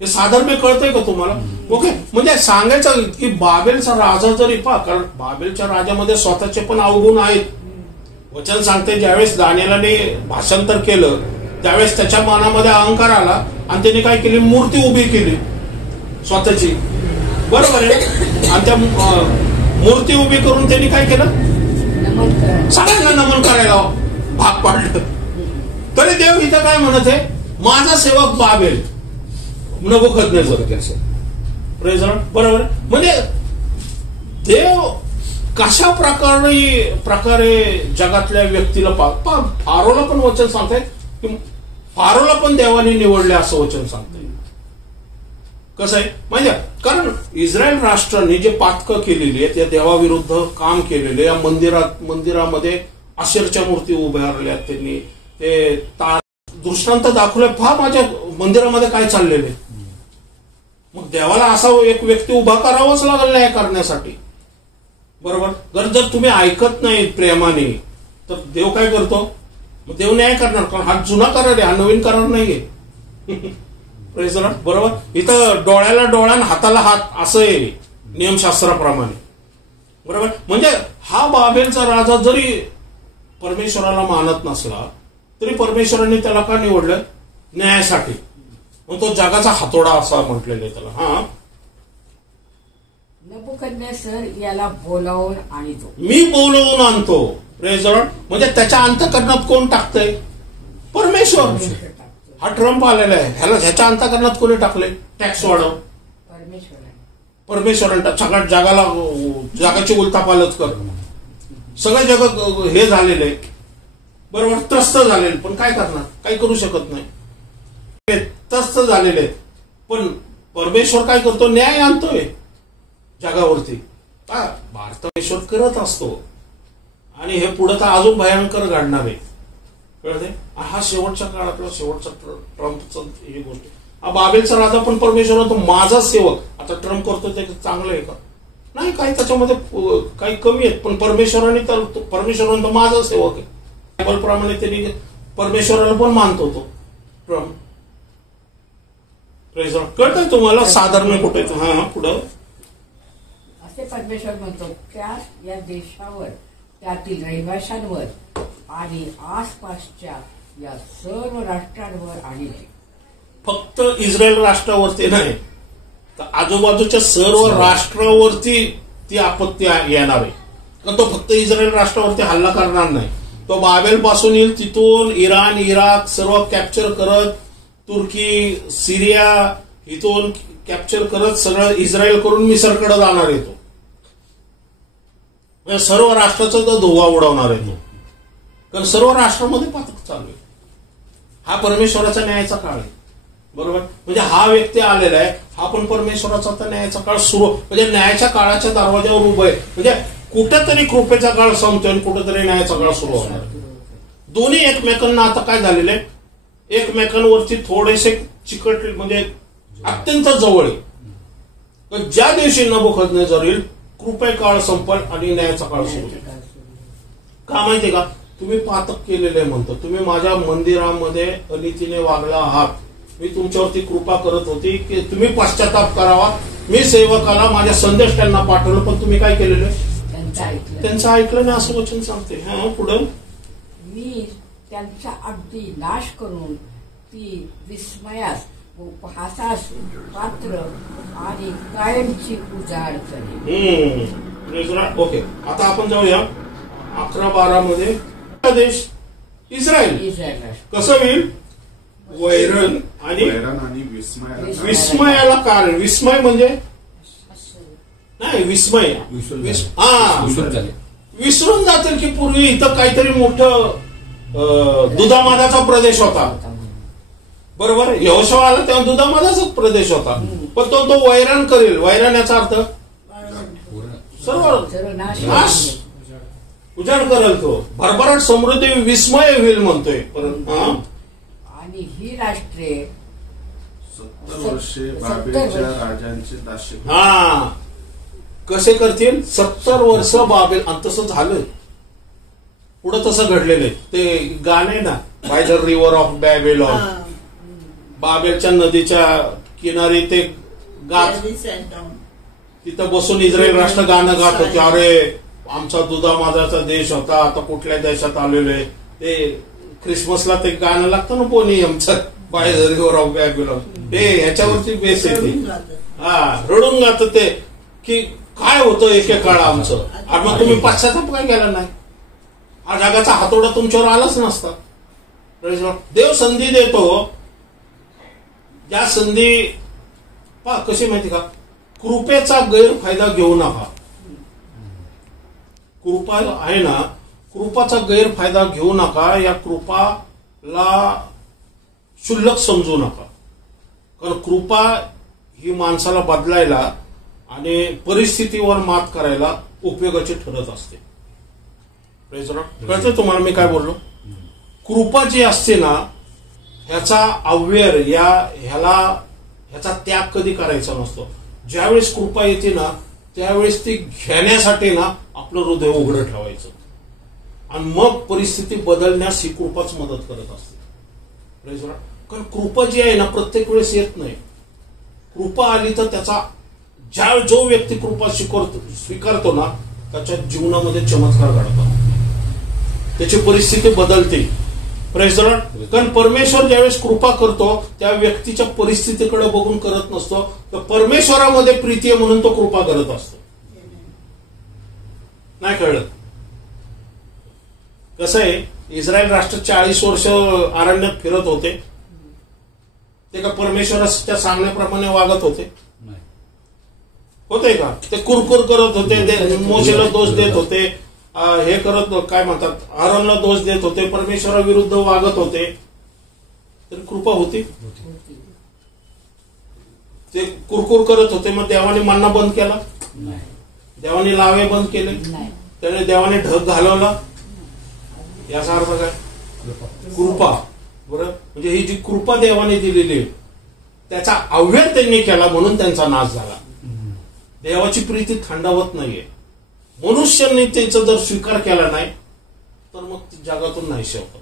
हे साधर्म्य कळतंय का तुम्हाला? ओके. म्हणजे सांगायचं की बाबेलचा राजा जरी कारण बाबेलच्या राजामध्ये स्वतःचे पण अवगुण आहेत. वचन सांगते, ज्यावेळेस दानियेलाने भाषांतर केलं त्यावेळेस त्याच्या मनामध्ये अहंकार आला आणि त्याने काय केली, मूर्ती उभी केली स्वतःची. बरोबर आहे. आणि त्या मूर्ती उभी करून त्यांनी काय केलं, सगळ्यांना नमन करायला भाग पाडलं. तरी देव इथं काय म्हणत आहे, माझा सेवक बाबेल नबुकदनेझर. Praise Lord. बरोबर. म्हणजे देव कशा प्रकारे जगातल्या व्यक्तीला फारोला पण वचन सांगताय की फारोला पण देवाने निवडले असं वचन सांगताय. कसं आहे म्हणजे, कारण इस्रायल राष्ट्राने जे पातकं केलेली आहे, त्या देवाविरुद्ध काम केलेले, या मंदिरामध्ये आशेरच्या मूर्ती उभारल्या त्यांनी, ते दृष्टांत दाखवले, पहा माझ्या मंदिरामध्ये काय चाललेले. मग देवाला असा एक व्यक्ती उभा करावाच लागला न्याय करण्यासाठी. बरोबर. जर तुम्ही ऐकत नाही प्रेमाने, तर देव काय करतो, मग देव न्याय करणार. कारण हा जुना करार आहे, हा नवीन करार नाहीये. Praise Lord. बरोबर. इथं डोळ्याला डोळा, हाताला हात असं आहे नियमशास्त्राप्रमाणे. बरोबर. म्हणजे हा बाबेलचा राजा जरी परमेश्वराला मानत नसला तरी परमेश्वराने त्याला का निवडलं, न्यायासाठी. मग तो जगाचा हातोडा असा म्हटलेला आहे त्याला. हा, नबुकदनेझर याला बोलावून आणतो, मी बोलवून आणतो. Praise Lord. म्हणजे त्याच्या अंतःकरणात कोण टाकतंय, परमेश्वर. हा ट्रम्प आलेला आहे, ह्याच्या अंतःकरणात कोणी टाकले, टॅक्स वाढव, परमेश्वरांना. सगळ्या जगाची उलथापालथ कर. सगळे जग हे झालेले आहे. बरोबर. त्रस्त झालेले, पण काय करणार, काही करू शकत नाही. त्रस्त झालेले आहेत. पण परमेश्वर काय करतो, न्याय आणतोय जगावरती. परमेश्वर करत असतो आणि हे पुढे तर अजून भयंकर घडणार आहे. कळते. हा शेवटच्या काळातला शेवटचा ट्रम्पचा ही गोष्ट. हा बाबेलचा राजा पण परमेश्वर तो माझा सेवक. आता ट्रम्प करतो ते चांगलं आहे का? नाही, काही त्याच्यामध्ये काही कमी आहेत, पण परमेश्वराने तर माझा सेवक आहे. बायबल प्रमाणे त्यांनी परमेश्वराला पण मानतो तो ट्रम्प. कळतंय तुम्हाला साधारण कुठे? हा पुढं असे परमेश्वर म्हणतो त्या या देशावर, त्यातील रहिवाशांवर आणि आसपासच्या या सर्व राष्ट्रांवर आणि फक्त इस्रायल राष्ट्रावरती नाही, तर आजूबाजूच्या सर्व राष्ट्रावरती ती आपत्ती येणार आहे. पण तो फक्त इस्रायल राष्ट्रावरती हल्ला करणार नाही. तो बाबेल पासून येईल, तिथून इराण, इराक सर्व कॅप्चर करत, तुर्की, सिरिया इथून कॅप्चर करत सगळं इस्रायल करून मिसरकडे जाणार आहे तो. म्हणजे सर्व राष्ट्राचा तो धुवा उडवणार आहे तो. कारण सर्व राष्ट्रामध्ये पातक चालू आहे. हा परमेश्वराचा न्यायाचा काळ आहे. बरोबर. म्हणजे हा व्यक्ती आलेला आहे, हा पण परमेश्वराचा आता न्यायाचा काळ सुरू, म्हणजे न्यायाच्या काळाच्या दरवाज्यावर उभं आहे. म्हणजे कुठेतरी कृपेचा काळ संपतोय आणि कुठेतरी न्यायाचा काळ सुरू होणार. दोन्ही एकमेकांना आता काय झालेले, एकमेकांवरती थोडेसे चिकट, म्हणजे अत्यंत जवळ आहे. ज्या दिवशी नबुकदनेस्सर येईल, कृपे काळ संपल आणि न्यायाचा काळ सुरू होईल. का माहितीये का? तुम्ही पातक केलेले म्हणतो, तुम्ही माझ्या मंदिरामध्ये अनितीने वागला आहात, मी तुमच्यावरती कृपा करत होती की तुम्ही पश्चाताप करावा. मी सेवकाला माझ्या संदेश त्यांना पाठवलं, पण तुम्ही काय केलेलं? त्यांचं ऐकलं नाही असं वचन सांगते. हा पुढं, मी त्यांचा अगदी नाश करून ती विस्मयास उपहासास पात्र आणि कायमची उजाड करेन. ओके, आता आपण जाऊया 11-12 मध्ये. देश इस्रायल कसं होईल? वैरण आणि विस्मयाला कारण. विस्मय म्हणजे नाही, विस्मय विसरून जातील की पूर्वी इथं काहीतरी मोठं दुधामादाचा प्रदेश होता. बरोबर. यहोशुआ आला तेव्हा दुधामादाचाच प्रदेश होता, पण तो वैरण करेल. वैरण याचा अर्थ सर्व नाश, उजाड करेल. तो भरभराट समृद्धी विस्मय होईल म्हणतोय. आणि ही राष्ट्रे 70 वर्षे बाबेलच्या राजांचे दास्य. हा, कसे करतील? 70 वर्ष बाबेल. आणि तसं झालं, पुढं तसं घडलेलं आहे. ते गाणे ना, बाय द रिव्हर ऑफ बॅबेलॉन, बाबेलच्या नदीच्या किनारी ते गात, तिथं बसून इस्रायल राष्ट्र गाणं गात होते. अरे आमचा दुधामादाचा देश होता, आता कुठल्या देशात आलेले. ते ख्रिसमसला ते गाणं लागतं ना, पोनी आमचं बाय द रिव्हर ऑफ बॅबेलॉन, ते ह्याच्यावरती बेस येते. हा, रडून गात ते की काय होतं एकेकाळ आमचं. आणि मग तुम्ही पश्चाताप काय केला नाही? हा जगाचा हातोडा तुमच्यावर आलाच नसता. देव संधी देतो. या संधी पहा कशी माहिती का? कृपेचा गैरफायदा घेऊ नका. कृपा आहे ना, कृपाचा गैरफायदा घेऊ नका. या कृपाला क्षुल्लक समजू नका. कारण कृपा ही माणसाला बदलायला आणि परिस्थितीवर मात करायला उपयोगाची ठरत असते. कळतं तुम्हाला मी काय बोललो? कृपा जी असते ना, ह्याचा अव्यय ह्याचा त्याग कधी करायचा नसतो. ज्यावेळेस कृपा येते ना, त्यावेळेस ती घेण्यासाठी ना आपलं हृदय उघडं ठेवायचं आणि मग परिस्थिती बदलण्यास ही कृपाच मदत करत असते. कारण कृपा जी आहे ना, प्रत्येक वेळेस येत नाही. कृपा आली तर त्याचा जो व्यक्ती कृपा स्वीकारतो ना, त्याच्या जीवनामध्ये चमत्कार घडतात, त्याची परिस्थिती बदलते. Praise the Lord. कारण परमेश्वर ज्यावेळेस कृपा करतो त्या व्यक्तीच्या परिस्थितीकडे बघून करत नसतो, तर परमेश्वरामध्ये प्रीती आहे म्हणून तो कृपा करत असतो. नाही कळलं? कसं आहे, इस्रायल राष्ट्र 40 वर्ष अरण्यात फिरत होते. ते का परमेश्वराच्या सांगण्याप्रमाणे वागत होते? होते का? ते कुरकुर करत होते, मोशेला दोष देत होते, हे करत काय म्हणतात आरोनला दोष देत होते, परमेश्वराविरुद्ध वागत होते. तर कृपा होती? ते कुरकुर करत होते. मग देवाने मन्ना बंद केला? देवाने लावे बंद केले? त्याने देवाने ढग घालवला? याचा अर्थ काय? कृपा. बरं, म्हणजे ही जी कृपा देवाने दिलेली आहे त्याचा अव्यय त्यांनी केला म्हणून त्यांचा नाश झाला. देवाची प्रीती थंडावत नाहीये. मनुष्याने त्याचा जर स्वीकार केला नाही तर मग ती जगातून नाहीशी होतं.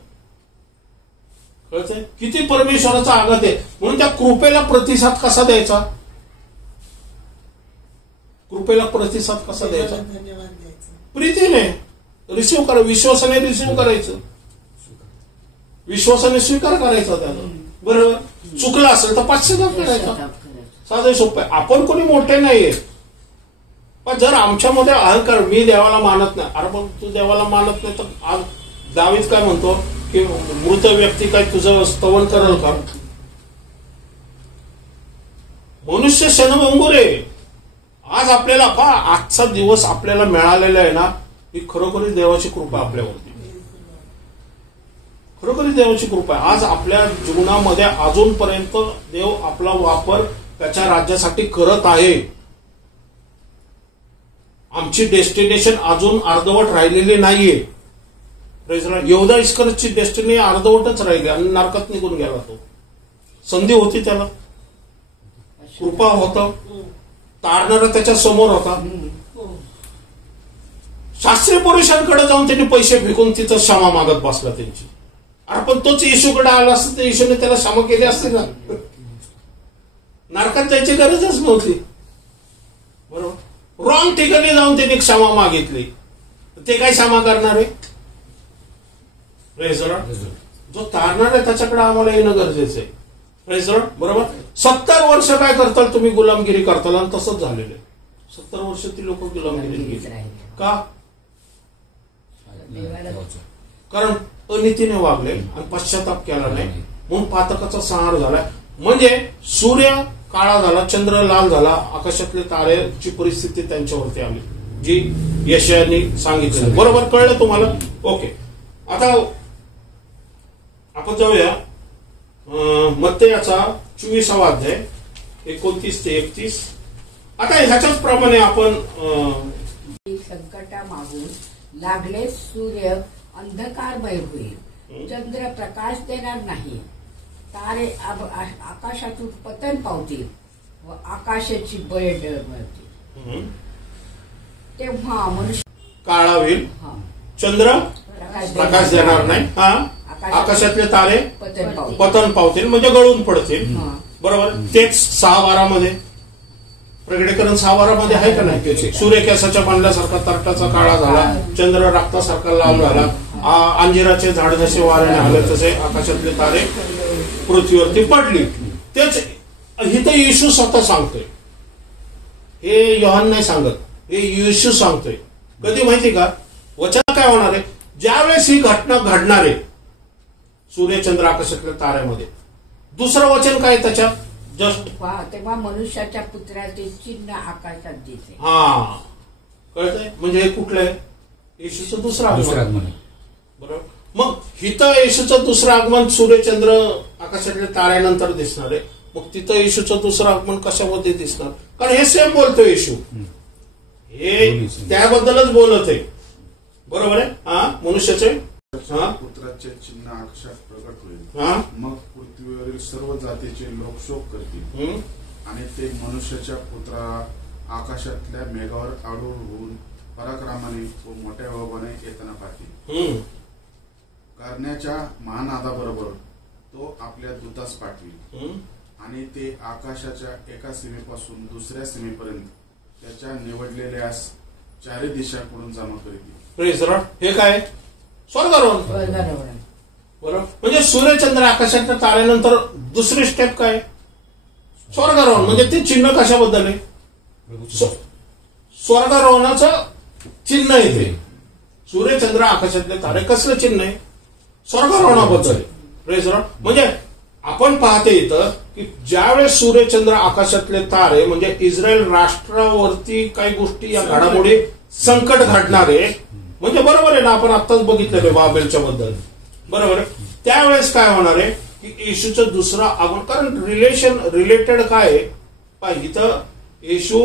कळतंय किती परमेश्वराचा आघात आहे. म्हणून त्या कृपेला प्रतिसाद कसा द्यायचा? कृपेला प्रतिसाद कसा द्यायचा? प्रीतीने रिसिव्ह करा, विश्वासाने रिसिव्ह करायचं, विश्वासाने स्वीकार करायचा त्याचा. बरोबर, चुकलं असेल तर पश्चाताप करायचा. साधं सोपं आहे. आपण कोणी मोठे नाहीये, पण जर आमच्यामध्ये अहंकार, मी देवाला मानत नाही, अरे पण तू देवाला मानत नाही तर आज दावीद काय म्हणतो की मृत व्यक्ती काय तुझं स्तवन करेल का? मनुष्य क्षणभंगुर आहे. आज आपल्याला आजचा दिवस आपल्याला मिळालेला आहे ना, ही खरोखरी देवाची कृपा आपल्यावरती, खरोखरी देवाची कृपा आहे. आज आपल्या जीवनामध्ये अजूनपर्यंत देव आपला वापर त्याच्या राज्यासाठी करत आहे. आमची डेस्टिनेशन अजून अर्धवट राहिलेली नाहीये. यहूदा इस्करियोतची डेस्टिनी अर्धवटच राहिली आणि नरकात निघून गेला तो. संधी होती त्याला, कृपा होता, तारणारा त्याच्या समोर होता. शास्त्रीय पुरुषांकडे जाऊन त्यांनी पैसे फेकून तिथं क्षमा मागत बसला त्यांची. अरे पण तोच येशूकडे आला असता तर येशूने त्याला क्षमा केली असते ना. नरकात जायची गरजच नव्हती. बरोबर, रॉंग ठिकाणी जाऊन त्यांनी क्षमा मागितली. ते काय क्षमा करणार आहे? जो तारणार आहे त्याच्याकडे आम्हाला येणं गरजेचं आहे. बरोबर, 70 वर्ष काय करताल तुम्ही? गुलामगिरी करताल. आणि तसंच झालेलं आहे. 70 वर्ष ती लोक गुलामगिरी केली. का? कारण अनितीने वागले आणि पश्चाताप केला नाही म्हणून पातकाचा संहार झाला. म्हणजे सूर्य काळा झाला, चंद्र लाल झाला, आकाशातले तारेची परिस्थिती त्यांच्यावरती आली, जी यशायाने सांगितली. बरोबर, कळलं तुम्हाला? ओके, आता आपण जाऊया मत्तेयाचा 24वा अध्याय 29 ते 31. आता ह्याच्याच प्रमाणे आपण संकटामागून लागले सूर्य अंधकारमय होईल, चंद्र प्रकाश देणार नाही, तारे आकाशातून पतन पावतील व आकाशाची बळे डळमळतील. तेव्हा मनुष्य काळा होईल, चंद्र प्रकाश देणार नाही, आकाशातले तारे पतन पावतील म्हणजे गळून पडतील. बरोबर, तेच 6:12 प्रगटीकरण 6:12 आहे का नाही? सूर्य केसाच्या बांधल्यासारखा तरटाचा काळा झाला, चंद्र रक्तासारखा लाल झाला, अंजिराचे झाड जसे वाऱ्याने आले तसे आकाशातले तारे पृथ्वीवरती पडली. तेच इथं येशू स्वतः सांगतोय. हे योहान नाही सांगत, हे येशू सांगतोय. कधी माहिती का? वचन काय होणार आहे? ज्यावेळेस ही घटना घडणार आहे सूर्यचंद्र आकाशातल्या ताऱ्यामध्ये, दुसरं वचन काय त्याच्यात? जस्ट तेव्हा मनुष्याच्या पुत्राचे चिन्ह आकाशात दिसे. कळतंय? म्हणजे हे कुठलं आहे? येशूचं दुसरं आगमन. बरोबर, मग हिथं येशूचं दुसरं आगमन सूर्यचंद्र आकाशातल्या ताऱ्यानंतर दिसणार आहे. मग तिथं येशूचं दुसरं आगमन कशामध्ये दिसणार? कारण हे सेम बोलतो येशू, हे त्याबद्दलच बोलत आहे. बरोबर आहे? मनुष्याचे पुत्राचे चिन्ह आकाशात प्रकट होईल, मग पृथ्वीवरील सर्व जातीचे लोक शोक करतील आणि ते मनुष्याच्या पुत्राला आकाशातल्या मेघावर आढळून होऊन पराक्रमाने व मोठ्या वैभवाने येताना पाहतील. करण्याच्या महानादाबरोबर तो आपल्या दूतास पाठविल आणि ते आकाशाच्या एका सीमेपासून दुसऱ्या सीमेपर्यंत त्याच्या निवडलेल्या चारी दिशाकडून जमा करतील. हे काय? स्वर्गारोहण. बरोबर, म्हणजे सूर्यचंद्र आकाशातल्या ताऱ्यानंतर दुसरी स्टेप काय? स्वर्गारोहण. म्हणजे ते चिन्ह कशाबद्दल आहे? स्वर्गारोहणाचं चिन्ह आहे ते. सूर्यचंद्र आकाशातले तारे कसलं चिन्ह आहे? स्वर्गारोहणाबद्दल आहे. म्हणजे आपण पाहते इथं की ज्यावेळेस सूर्यचंद्र आकाशातले तारे म्हणजे इस्रायल राष्ट्रावरती काही गोष्टी या घडामोडी संकट घडणार आहे, म्हणजे बरोबर आहे ना, आपण आत्ताच बघितलेलं बाबेलच्या बद्दल. बरोबर, त्यावेळेस काय होणार आहे की येशूचं दुसरं आगमन. कारण रिलेटेड काय आहे? इथं येशू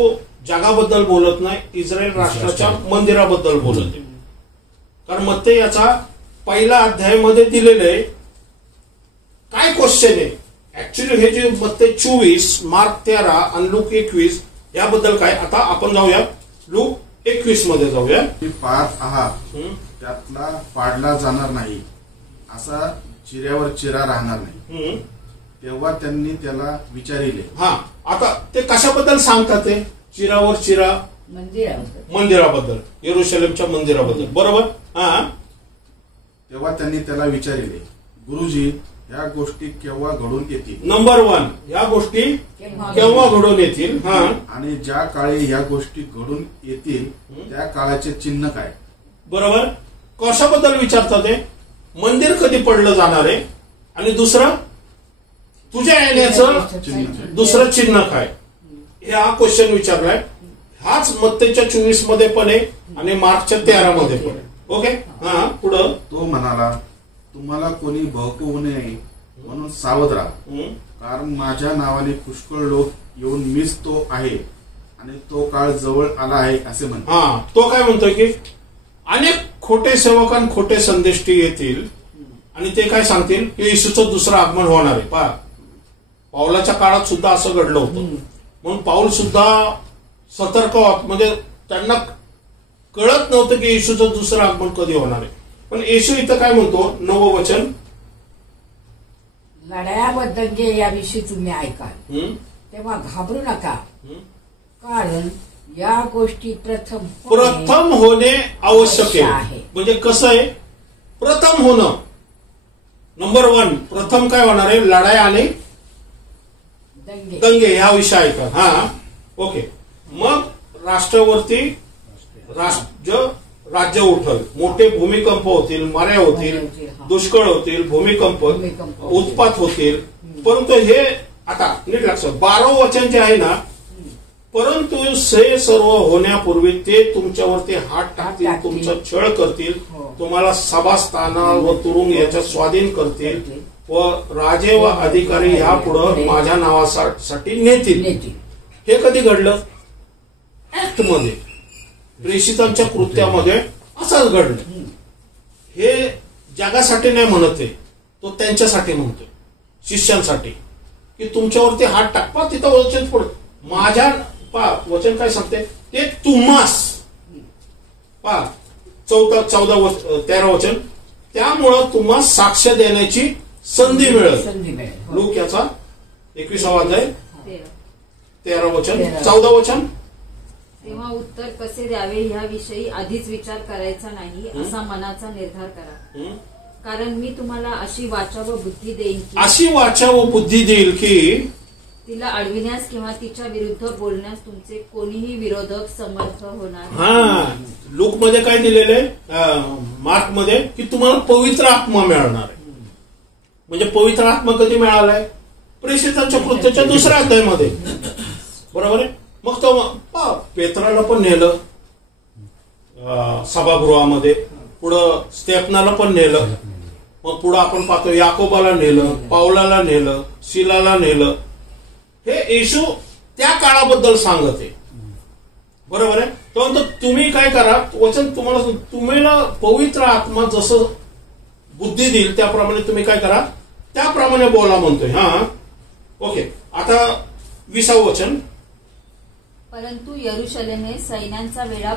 जगाबद्दल बोलत नाही, इस्रायल राष्ट्राच्या मंदिराबद्दल बोलत आहे. कारण मत्तेयाचा पहिल्या अध्यायामध्ये दिलेलं आहे. काय क्वेश्चन आहे ऍक्च्युली हे जे मत्ते 24, मार्क 13 आणि लूक 21 याबद्दल काय. आता आपण जाऊया लूक 21 मध्ये जाऊया. पाहत आहात त्यातला पाडला जाणार नाही, असा चिऱ्यावर चिरा राहणार नाही. तेव्हा त्यांनी त्याला विचारिले. हा, आता ते कशाबद्दल सांगतात ते? चिरावर चिरा मंदिराबद्दल, येरुशलेमच्या मंदिराबद्दल. बरोबर. हा, तेव्हा त्यांनी त्याला विचारिले, गुरुजी या गोष्टी केव्हा घडून येतील? नंबर 1, या गोष्टी केव्हा घडून येतील? हा, आणि ज्या काळी या गोष्टी घडून येतील त्या काळाचे चिन्ह काय? बरोबर. कशाबद्दल विचारतात ते? मंदिर कधी पडलं जाणार आहे, आणि दुसरं तुझ्या येण्याचं दुसरं चिन्ह काय? हा क्वेश्चन विचारलाय. हाच मत्तेच्या 24 मध्ये पण आहे आणि मार्कच्या 13 मध्ये पण आहे. ओके. हा, पुढं तो म्हणाला, तुम्हाला कोणी बहकवू नये म्हणून सावध राहा, कारण माझ्या नावाने पुष्कळ लोक येऊन मीच तो आहे आणि तो काळ जवळ आला आहे असे म्हणतो. हा, तो काय म्हणतोय की अनेक खोटे सेवक आणि खोटे संदेष्टी येतील आणि ते काय सांगतील की येशूचं दुसरं आगमन होणार आहे. पहा, पाऊलाच्या काळात सुद्धा असं घडलं होतं. म्हणून पाऊल सुद्धा सतर्क, म्हणजे त्यांना कळत नव्हतं की येशूचं दुसरं आगमन कधी होणार आहे. पण येशू इथं काय म्हणतो, 9वं वचन, लढायाबद्दल जे याविषयी तुम्ही ऐकाल तेव्हा घाबरू नका, कारण या गोष्टी प्रथम होणे आवश्यक आहे. म्हणजे कसं आहे प्रथम होणं? नंबर 1 प्रथम काय होणार आहे? लढाई आणि दंगे ह्या विषय ऐका. हा, ओके. मग राष्ट्रावरती राज्य उठल, मोठे भूमिकंप होतील, माऱ्या होतील, दुष्काळ होतील, भूमिकंप, उत्पात होतील. परंतु हे आता नीट लक्षात, 12वं वचन जे आहे ना, परंतु हे सर्व होण्यापूर्वी ते तुमच्यावरती हात टाकतील, तुमचा छळ करतील, तुम्हाला सभास्थाना व तुरुंग याच्या स्वाधीन करतील व राजे व अधिकारी यापुढे माझ्या नावासाठी नेतील. हे कधी घडलं? ऍक्ट मध्ये, प्रेषितांच्या कृत्यामध्ये असंच घडलं. हे जगासाठी नाही म्हणत आहे, तो त्यांच्यासाठी म्हणतोय, शिष्यांसाठी, की तुमच्यावरती हात टाकपा. तिथं वचन पडत, माझ्या वचन काय सांगते ते तुम्हास. 13 वचन, त्यामुळं तुम्हाला साक्ष देण्याची संधी मिळेल. लूक याचा 21वा अध्याय 13 वचन. 14 वचन, तेव्हा उत्तर कसे द्यावे ह्याविषयी आधीच विचार करायचा नाही, असा मनाचा निर्धार करा. कारण मी तुम्हाला अशी वाचा व बुद्धी देईन, अशी वाचा व बुद्धी देईल की तिला अडविण्यास किंवा तिच्या विरुद्ध बोलण्यास तुमचे कोणीही विरोधक समर्थ होणार. हा, लूक मध्ये काय दिलेलं आहे, मार्क मध्ये, की तुम्हाला पवित्र आत्मा मिळणार आहे. म्हणजे पवित्र आत्मा कधी मिळालाय? प्रेषितांच्या कृत्याच्या 2ऱ्या अध्यायामध्ये. बरोबर आहे. मग तो पेत्राला पण नेलं सभागृहामध्ये, पुढं स्तेफनाला पण नेलं, मग पुढं आपण पाहतो याकोबाला नेलं, पावलाला नेलं, शिलाला नेलं. हे येशू त्या काळाबद्दल सांगत आहे. बरोबर आहे. तो म्हणतो तुम्ही काय करा, वचन तुम्हाला पवित्र आत्मा जसं बुद्धी देईल त्याप्रमाणे तुम्ही काय करा, त्याप्रमाणे बोला म्हणतोय. हा, ओके. आता 20वं वचन, परंतु यरुशलेमे सैन्यांचा वेढा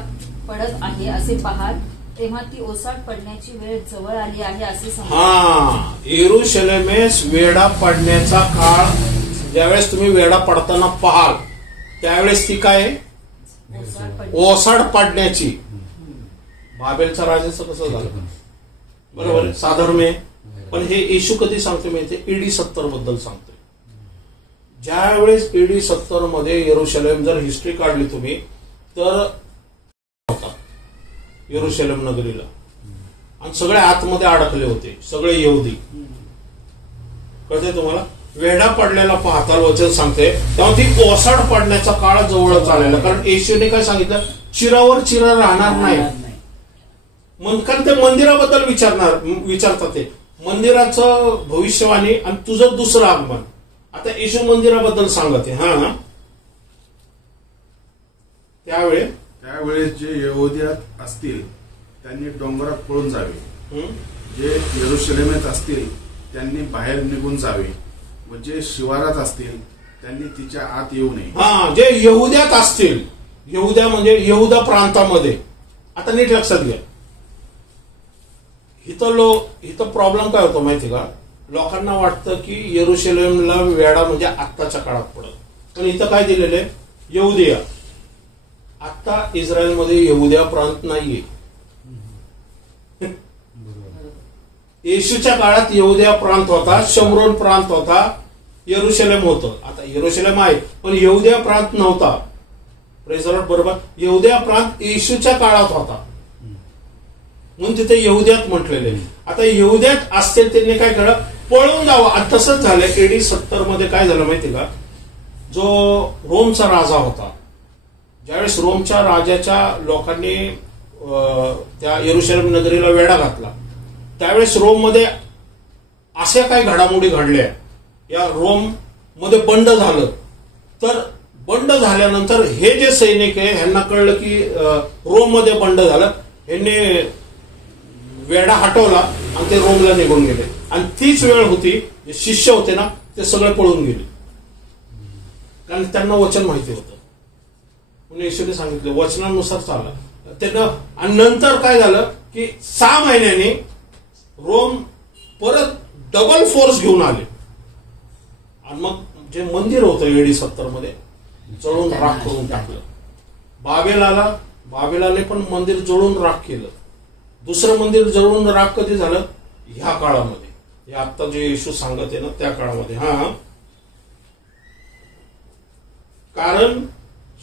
पडत आहे असे पाहाल, तेव्हा ती ओसाड पडण्याची वेळ जवळ आली आहे असे समजा. हा, यरुशलेमेस वेढा पडण्याचा काळ, ज्यावेळेस तुम्ही वेढा पडताना पाहाल त्यावेळेस ती काय ओसाड पडण्याची. बाबेलच्या राजाचं कसं झालं? बरोबर आहे, साधारण आहे. पण हे येशू कधी सांगतो माहिती? AD 70 बद्दल सांगतोय. ज्यावेळेस AD 70 मध्ये यरुशलेम, जर हिस्ट्री काढली तुम्ही तर यरुशलेम नगरीला, आणि सगळे आतमध्ये अडकले होते, सगळे यहुदी. कळते तुम्हाला? वेढा पडलेला पाहताल वचन सांगते, तेव्हा ती ओसाड पडण्याचा काळ जवळच आलेला. कारण येशूने काय सांगितलं, चिरावर चिरा राहणार नाही. कारण ते मंदिराबद्दल विचारतात, ते मंदिराचं भविष्यवाणी आणि तुझं दुसरं आगमन. आता येशू मंदिराबद्दल सांगते. हा, त्यावेळेस जे यहुद्यात असतील त्यांनी डोंगरात पळून जावे जे यरुशलेमेत असतील त्यांनी बाहेर निघून जावे व जे शिवारात असतील त्यांनी तिच्या आत येऊ नये. हा, जे यहुद्यात असतील, यहुद्या म्हणजे यहुदा प्रांतामध्ये. आता नीट लक्षात घ्या, इथं प्रॉब्लेम काय होतो माहिती का, लोकांना वाटतं की यरुशलेमला वेढा म्हणजे आत्ताच्या काळात पडत, पण इथं काय दिलेलं आहे, यहुदिया. आता इस्रायलमध्ये यहुदिया प्रांत नाहीये. येशूच्या काळात यहुदिया प्रांत होता, शमरोन प्रांत होता, यरुशलेम होतं. आता यरुशलेम आहे पण यहुदिया प्रांत नव्हता. Praise the Lord. बरोबर, यहुदिया प्रांत येशूच्या काळात होता म्हणून तिथे यहुद्यात म्हटलेले. आता यहुद्यात असतील त्यांनी काय केलं, पळून जावं. आणि तसंच झालं. AD 70 मध्ये काय झालं माहिती का, जो रोमचा राजा होता, ज्यावेळेस रोमच्या राजाच्या लोकांनी त्या यरुशलेम नगरीला वेढा घातला, त्यावेळेस रोम मध्ये अशा काही घडामोडी घडल्या, या रोम मध्ये बंड झालं. तर बंड झाल्यानंतर हे जे सैनिक आहे ह्यांना कळलं की रोम मध्ये बंड झालं, ह्यांनी वेढा हटवला आणि ते रोमला निघून गेले. आणि तीच वेळ होती, जे शिष्य होते ना ते सगळे पळून गेले, कारण त्यांना वचन माहिती होतं. म्हणून येशूने सांगितलं वचनानुसार चालला त्यांना. आणि नंतर काय झालं की 6 महिन्यांनी रोम परत डबल फोर्स घेऊन आले आणि मग जे मंदिर होतं AD 70 मध्ये जळून राख करून टाकलं. बाबेलाने पण मंदिर जळून राख केलं. दुसरं मंदिर जळून राख कधी झालं, ह्या काळामध्ये, हे आता जे येशू सांगत आहे ना त्या काळामध्ये. हा, कारण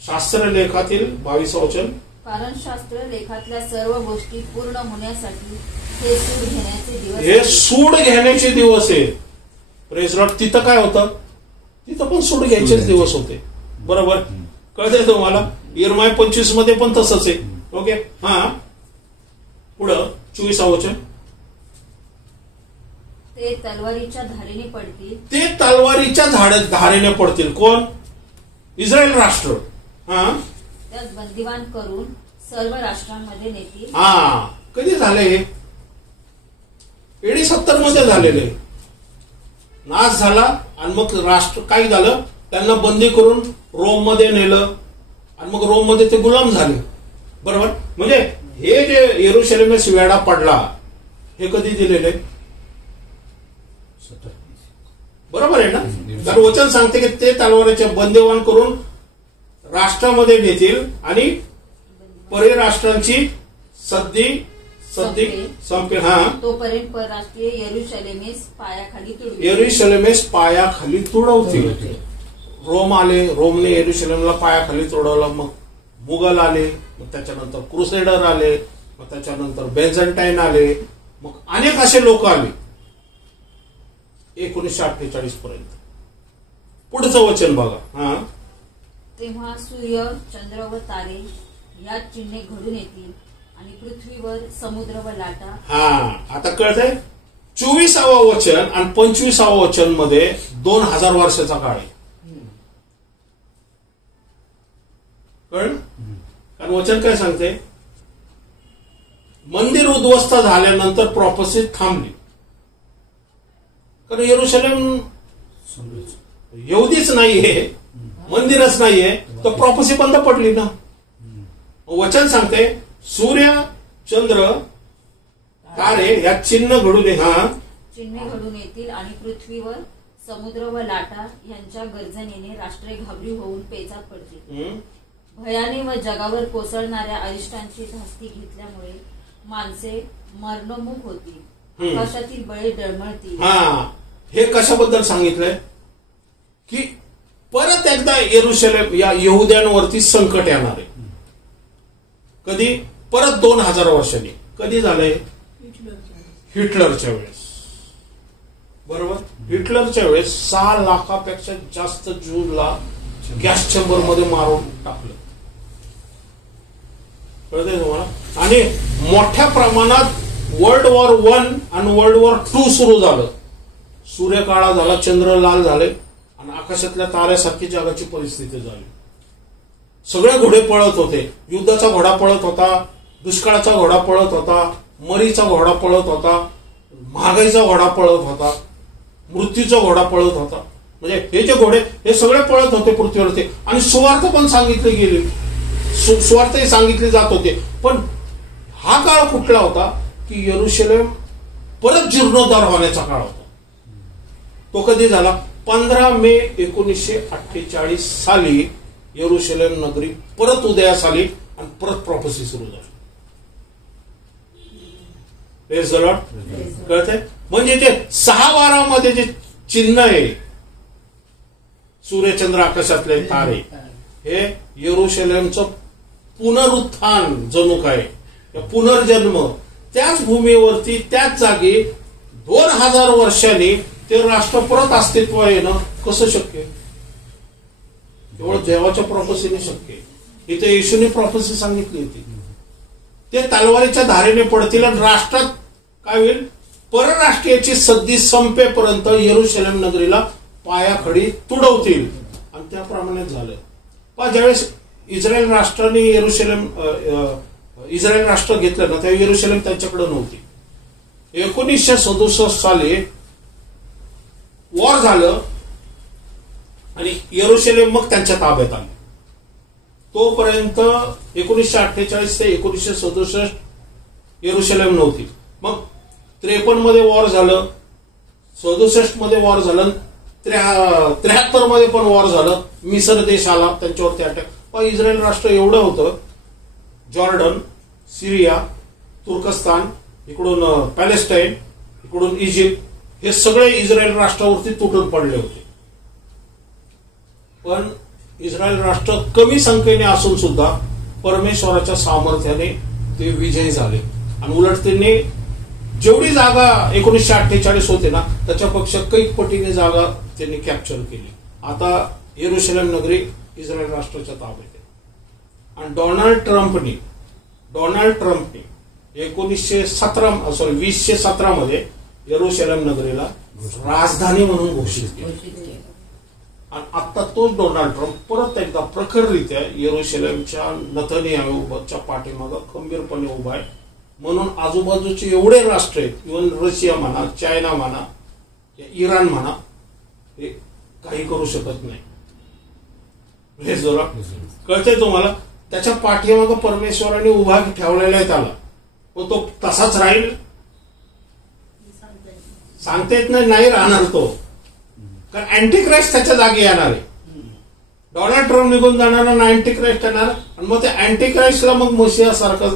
शास्त्र लेखातील 22 वचन, कारण शास्त्र लेखातल्या सर्व गोष्टी पूर्ण होण्यासाठी हे सूड घेण्याचे दिवस, हे सूड घेण्याचे दिवस आहे. Praise the Lord. तिथं काय होतं, तिथं पण सूड घ्यायचेच दिवस होते. बरोबर, कळतंय तुम्हाला. इरमाय 25 मध्ये पण तसंच आहे. ओके. हा, पुढं 24 वचन, ते तलवारीच्या धारेने पडतील, ते तलवारीच्या धारेने पडतील. कोण, इस्रायल राष्ट्र. हा, त्यात बंदिवान करून सर्व राष्ट्रांमध्ये नेतील. हा, कधी झाले हे, AD 70 मध्ये झालेले. नाश झाला आणि मग राष्ट्र काय झालं, त्यांना बंदी करून रोम मध्ये नेलं आणि मग रोम मध्ये ते गुलाम झाले. बरोबर, म्हणजे हे जे यरुशलेमेस वेढा पडला हे कधी दिलेले, बरोबर आहे ना. तर वचन सांगते की ते तलवारीच्या बंदिवान करून राष्ट्रामध्ये नेतील आणि परराष्ट्रांची सद्दी संपेल. हा, तोपर्यंत परराष्ट्रीय यरुशलेमेस पायाखाली तुडवतील. यरुशलेमेस पायाखाली तुडवतील. रोम आले, रोमने यरुशलेमला पायाखाली तुडवलं. मग मुघल आले, मग त्याच्यानंतर क्रुसेडर आले, मग त्याच्यानंतर बेझंटाईन आले, मग अनेक असे लोक आले 1948 पर्यंत. पुढचं वचन बघा. हा, तेव्हा सूर्य, चंद्र व तारे या चिन्हे घडून येतील आणि पृथ्वीवर समुद्र व लाटा. हा, आता कळतंय. 24वा वचन आणि 25वा वचन मध्ये 2000 वर्षाचा काळ आहे. कळ, कारण वचन काय सांगते, मंदिर उद्ध्वस्त झाल्यानंतर प्रॉफेसी थांबली. कारण यरुशलेम यहुदीच नाहीये, मंदिरच नाहीये, तर प्रॉफेसी बंद पडली ना. वचन सांगते सूर्य, चंद्र, तारे या चिन्ह घडून चिन्हे घडून येतील आणि पृथ्वीवर समुद्र व लाटा यांच्या गर्जनेने राष्ट्रे घाबरी होऊन पेचात पडतील. भयाने व जगावर कोसळणाऱ्या अरिष्टांची धास्ती घेतल्यामुळे माणसे मरणोन्मुख होतील, आकाशातील बळे डळमळतील. हा, हे कशाबद्दल सांगितलंय की परत एकदा यरुशलेम या यहुद्यांवरती संकट येणार आहे. कधी, परत 2000 वर्षांनी. कधी झालंय, हिटलरच्या वेळेस. बरोबर, हिटलरच्या वेळेस 6 लाखापेक्षा जास्त ज्यूला गॅस चेंबर मध्ये मारून टाकलं. कळतंय तुम्हाला. आणि मोठ्या प्रमाणात वर्ल्ड वॉर 1 आणि वर्ल्ड वॉर 2 सुरू झालं. सूर्य काळा झाला, चंद्र लाल झाले आणि आकाशातल्या ताऱ्यासारखी जगाची परिस्थिती झाली. सगळे घोडे पळत होते. युद्धाचा घोडा पळत होता, दुष्काळाचा घोडा पळत होता, मरीचा घोडा पळत होता, महागाईचा घोडा पळत होता, मृत्यूचा घोडा पळत होता. म्हणजे हे जे घोडे हे सगळे पळत होते पृथ्वीवरती. आणि सुवार्थ पण सांगितली गेली, सुवार्थही सांगितले जात होते. पण हा काळ कुठला होता की यरुशलेम परत जीर्णोद्धार होण्याचा काळ होता. तो कधी झाला? 15 मे 1948 साली यरुशलेम नगरी परत उदयास आली आणि परत प्रॉफेसी सुरू झाली. कळतंय? म्हणजे ते 6 वारामध्ये जे चिन्ह आहे, सूर्यचंद्र आकाशातले तारे, हे यरुशलेमचं पुनरुत्थान जणू काय, पुनर्जन्म. त्याच भूमीवरती त्याच जागी 2000 वर्षांनी ते राष्ट्र परत अस्तित्व येणं कसं शक्य? एवढं देवाच्या प्रॉफेसीने शक्य आहे. इथे येशूने प्रॉफेसी सांगितली होती. ते तलवारीच्या धारेने पडतील आणि राष्ट्रात काय होईल? परराष्ट्रीयाची सद्दी संपेपर्यंत यरुशलेम नगरीला पायाखडी तुडवतील. आणि त्याप्रमाणे झालं. पण ज्यावेळेस इस्रायल राष्ट्राने इस्रायल राष्ट्र घेतलं ना, तेव्हा यरुशलेम त्यांच्याकडे नव्हती. 1967 साली वॉर झालं आणि यरुशलेम मग त्यांच्या ताब्यात आली. तोपर्यंत 1948 ते 1967 यरुशलेम नव्हती. मग 53 मध्ये वॉर झालं, 67 मध्ये वॉर झालं, 73 मध्ये पण वॉर झालं. मिसर देश आला, त्यांच्यावरती अटॅक. पण इस्रायल राष्ट्र एवढं होतं, जॉर्डन, सिरिया, तुर्कस्तान, इकडून पॅलेस्टाईन, इकडून इजिप्त, हे सगळे इस्रायल राष्ट्रावरती तुटून पडले होते. पण इस्रायल राष्ट्र कमी संख्येने असून सुद्धा परमेश्वराच्या सामर्थ्याने ते विजयी झाले. आणि उलट त्यांनी जेवढी जागा 1948 होते ना, त्याच्यापेक्षा कैक पटीने जागा त्यांनी कॅप्चर केली. आता यरुशलेम नगरी इस्रायल राष्ट्राच्या ताब्यात आहे. आणि डोनाल्ड ट्रम्पने 2017 मध्ये यरुशलेम नगरीला राजधानी म्हणून घोषित केली. आणि आता तोच डोनाल्ड ट्रम्प परत एकदा प्रखररित्या यरुशलेमच्या नेतन्याहूच्या पाठीमागं खंबीरपणे उभा आहे. म्हणून आजूबाजूचे एवढे राष्ट्र आहेत, इव्हन रशिया म्हणा, चायना म्हणा, इराण म्हणा, हे काही करू शकत नाही. हे जरा कळतंय तुम्हाला? त्याच्या पाठीमागं परमेश्वराने उभा ठेवलेला आहे त्याला. पण तो तसाच राहील सांगता येत नाही राहणार तो. कारण अँटीक्राइस्ट त्याच्या जागी येणार आहे. डोनाल्ड ट्रम्प निघून जाणार आणि अँटीक्राइस्ट येणार. आणि मग त्या अँटीक्राइस्टला मग मशिया सारखं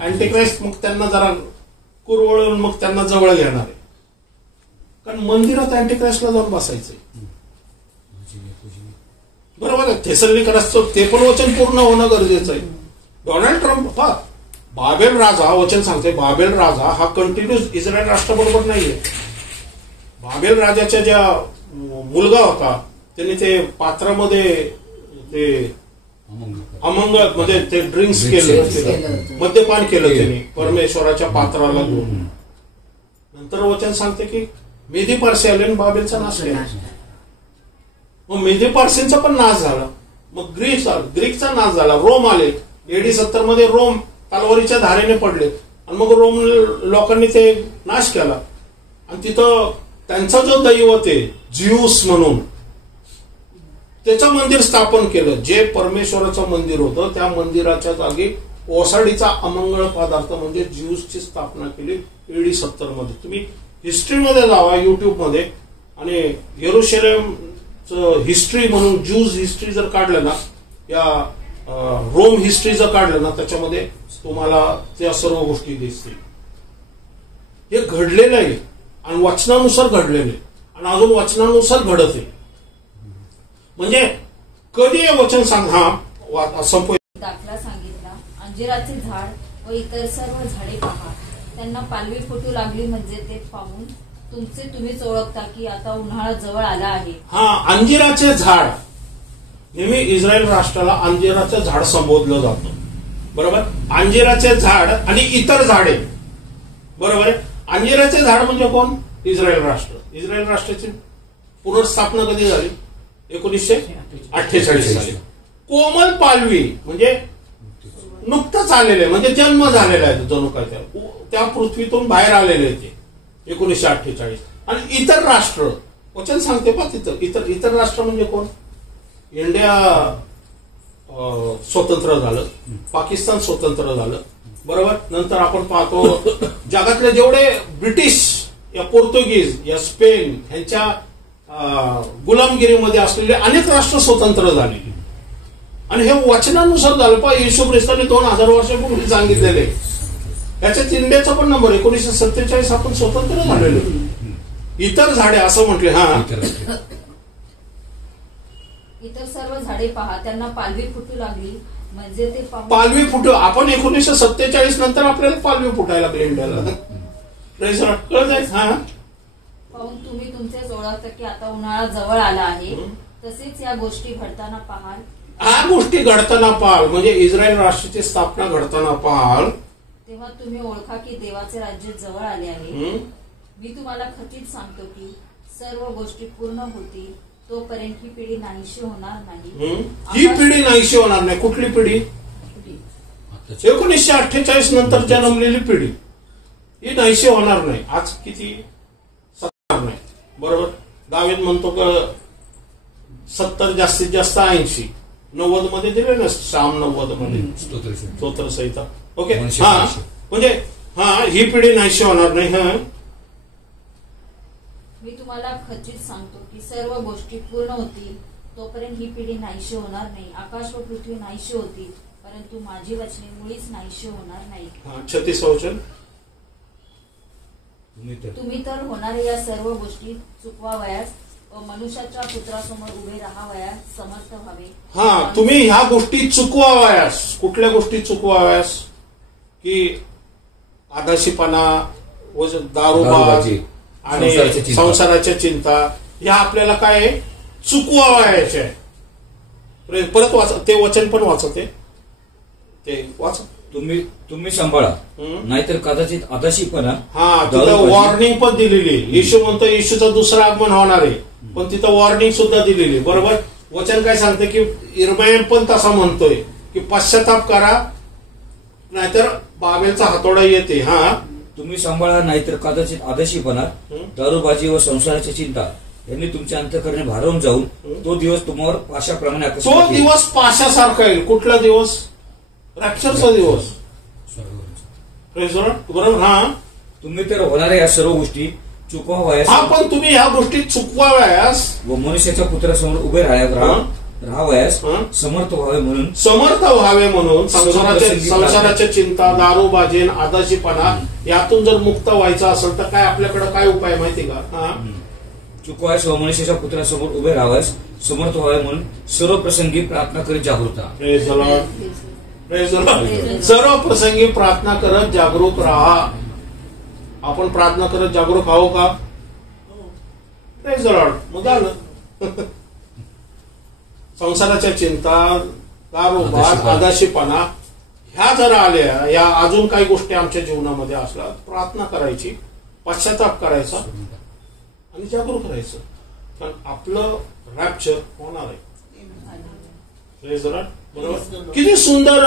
अँटीक्राइस्ट मग त्यांना जरा कुरवळून मग त्यांना जवळ घेणार आहे. कारण मंदिरात अँटीक्राइस्टला जाऊन बसायचंय. बरोबर आहे? थेसलोनिकरांचं ते पण वचन पूर्ण होणं गरजेचं आहे. डोनाल्ड ट्रम्प बाबेल राजा, वचन सांगते, बाबेल राजा हा कंटिन्यूस इस्रायल राष्ट्राबरोबर नाहीये. बाबेल राजाच्या ज्या मुलगा होता त्यांनी ते पात्रामध्ये ते अमंग म्हणजे ते ड्रिंक्स केलं, मद्यपान केलं त्यांनी परमेश्वराच्या पात्राला घेऊन. नंतर वचन सांगते की मेदी पारसी आले आणि बाबेलचा नाश केला. मग मेदी पारसींचा पण नाश झाला. मग ग्रीकचा नाश झाला. रोम आले. AD 70 मध्ये रोम तलवारीच्या धारेने पडले. आणि मग रोम लोकांनी ते नाश केला. आणि तिथं त्यांचा जो दैवत आहे जिऊस म्हणून, त्याचं मंदिर स्थापन केलं. जे परमेश्वराचं मंदिर होतं त्या मंदिराच्या जागी ओसाडीचा अमंगळ पदार्थ म्हणजे जिऊसची स्थापना केली AD 70 मध्ये. तुम्ही हिस्ट्रीमध्ये जावा युट्यूबमध्ये आणि यरुशलेमचं हिस्ट्री म्हणून ज्यूज हिस्ट्री जर काढलं ना, या रोम हिस्ट्री जर काढलं ना, त्याच्यामध्ये तुम्हाला त्या सर्व गोष्टी दिसतील. हे घडलेलं आहे आणि वचनानुसार घडलेलं आहे आणि अजून वचनानुसार घडत आहे. म्हणजे कधी हे वचन सांग संपव. दाखला सांगितला, अंजिराचे झाड व इतर सर्व झाडे पहा, त्यांना पालवी फुटू लागली म्हणजे ते पाहून तुम्हीच ओळखता की आता उन्हाळा जवळ आला आहे. अंजिराचे झाड नेहमी इस्रायल राष्ट्राला अंजिराचं झाड संबोधलं जातं. बरोबर? अंजिराचे झाड आणि इतर झाडे. बरोबर आहे? अंजिराचे झाड म्हणजे कोण? इस्रायल राष्ट्र. इस्रायल राष्ट्राची पुनर्स्थापना कधी झाली? 1948 साली. कोमल पालवी म्हणजे नुकतंच आलेलं आहे, म्हणजे जन्म झालेला आहे जणू काय त्या पृथ्वीतून बाहेर आलेले आहे ते 1948. आणि इतर राष्ट्र वचन सांगते पा तिथं इतर राष्ट्र म्हणजे कोण? इंडिया स्वतंत्र झालं, पाकिस्तान स्वतंत्र झालं, बरोबर. नंतर आपण पाहतो जगातले जेवढे ब्रिटिश या पोर्तुगीज या स्पेन ह्यांच्या गुलामगिरीमध्ये असलेले अनेक राष्ट्र स्वतंत्र झालेली. आणि हे वचनानुसार झालं पहा. येशू ख्रिस्ताने 2000 वर्षापूर्वी सांगितलेले. याच्यात इंडियाचा पण नंबर 1947 आपण स्वतंत्र झालेलो. इतर झाडे असं म्हटले. हा, इतर सर्व झाडे पहा, त्यांना पालवी फुटू लागली, म्हणजे ते पालवी फुटू. आपण 1947 नंतर आपल्याला पालवी फुटायला लागली इंडियाला. कळत आहे. हा, पाहून तुम्ही तुमचेच ओळखता की आता उन्हाळा जवळ आला आहे. तसेच या गोष्टी घडताना पाहाल. ह्या गोष्टी घडताना पाहाल म्हणजे इस्रायल राष्ट्राची स्थापना घडताना पाहाल. तेव्हा तुम्ही ओळखा की देवाचे राज्य जवळ आले आहे. मी तुम्हाला खचित सांगतो की सर्व गोष्टी पूर्ण होतील तोपर्यंत ही पिढी नाहीशी होणार नाही. ही पिढी नाहीशी होणार नाही. कुठली पिढी? 1948 नंतर जन्मलेली पिढी ही नाहीशी होणार नाही. आज किती? 70 नाही, बरोबर. दावीद म्हणतो का 70 जास्तीत जास्त 80. 90 मध्ये दिले ना, शाम 90 मध्ये स्तोत्र संहिता. ओके. हा, म्हणजे हा, ही पिढी नाहीशी होणार नाही. हा, मी तुम्हाला खचित सांगतो की सर्व गोष्टी पूर्ण होतील तोपर्यंत ही पिढी नाहीशी होणार नाही. आकाश व पृथ्वी नाहीशी होतील परंतु माझी वचने मुळीच नाहीशी होणार नाही. 36 वचन. तुम्ही तर होणाऱ्या या सर्व गोष्टी चुकवावयास व मनुष्याच्या पुत्रासमोर उभे राहावयास समर्थ व्हावे. हा, तुम्ही ह्या गोष्टी चुकवावयास. कुठल्या गोष्टी चुकवावयास? की आदाशीपणा, दारूबाज आणि संसाराच्या चिंता ह्या आपल्याला काय चुकवावयाच्या आहे. परत वाचा ते वचन पण वाचते ते वाच. तुम्ही सांभाळा, नाहीतर कदाचित आदाशीपणा. हा, तिथं वॉर्निंग पण दिलेली. येशू म्हणतो येशूचं दुसरं आगमन होणार आहे, पण तिथं वॉर्निंग सुद्धा दिलेली. बरोबर. वचन काय सांगते की इर्मायन पण तसा म्हणतोय की पश्चाताप करा नाहीतर बाबेलचा हातोडा येते. हा, तुम्ही सांभाळा, नाहीतर कदाचित आदाशीपणा, दारूबाजी व संसाराची चिंता यांनी तुमच्या अंतःकरणे भारावून जाऊन तो दिवस तुम्हावर पाशाप्रमाणे तो दिवस पाशासारखा येईल. कुठला दिवस? रॅप्चरचा दिवस. बरोबर. हा, तुम्ही तर होणाऱ्या या सर्व गोष्टी चुकवावयास. हा, पण तुम्ही ह्या गोष्टी चुकवावयास व मनुष्याच्या पुत्रासमोर उभे राहावयास समर्थ व्हावे म्हणून संसाराच्या चिंता, दारूबाजी, आदाशीपणा यातून जर मुक्त व्हायचं असेल तर काय आपल्याकडे काय उपाय माहिती का? हा, चुकवायस व मनुष्याच्या पुत्रासमोर उभे राहावयास समर्थ व्हावे म्हणून सर्व प्रसंगी प्रार्थना करीत जागरूक राहा. सर्व प्रसंगी प्रार्थना करत जागरूक राहा. आपण प्रार्थना करत जागरूक आहो का? मग झालं. संसाराच्या चिंता, दारूबाज, आदाशीपणा ह्या जर आल्या, या अजून काही गोष्टी आमच्या जीवनामध्ये असल्या, प्रार्थना करायची, पश्चाताप करायचा आणि जागरूक राहायचं. कारण आपलं रॅप्चर होणार आहे. बरोबर. किती सुंदर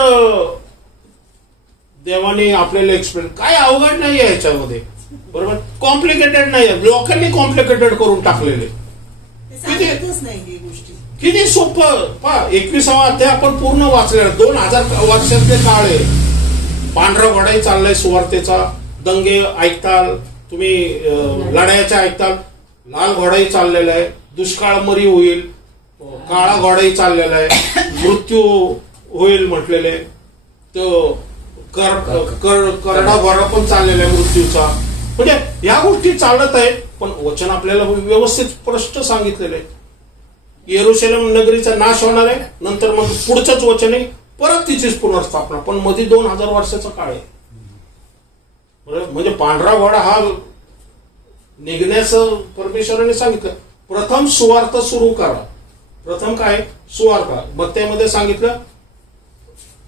देवाने आपल्याला एक्सप्लेन. काय अवघड नाही आहे ह्याच्यामध्ये. बरोबर. कॉम्प्लिकेटेड नाही आहे. लोकांनी कॉम्प्लिकेटेड करून टाकलेले. किती सोपं. पहा, 21वा अध्याय आपण पूर्ण वाचलेला. 2000 वर्षातले काळ आहे. पांढरा घोडाही चाललाय सुवार्तेचा. दंगे ऐकताल तुम्ही, लढायाच्या ऐकताल. लाल घोडाही चाललेला आहे. दुष्काळ मरी होईल. काळा घोडाही चाललेला आहे. मृत्यू होईल म्हटलेले. तो करडा घोडा पण चाललेला आहे मृत्यूचा. म्हणजे या गोष्टी चालत आहेत. पण वचन आपल्याला व्यवस्थित स्पष्ट सांगितलेलं आहे. येरुशलेम नगरीचा नाश होणार आहे. नंतर मग पुढचंच वचन आहे परत तिचीच पुनर्स्थापना. पण मध्ये 2000 वर्षाचा काळ आहे. म्हणजे पांढरा घोडा हा निघण्याचं परमेश्वराने सांगितलं. प्रथम सुवार्थ सुरू करा. प्रथम काय? सुवार्ता. मत्तेमध्ये सांगितलं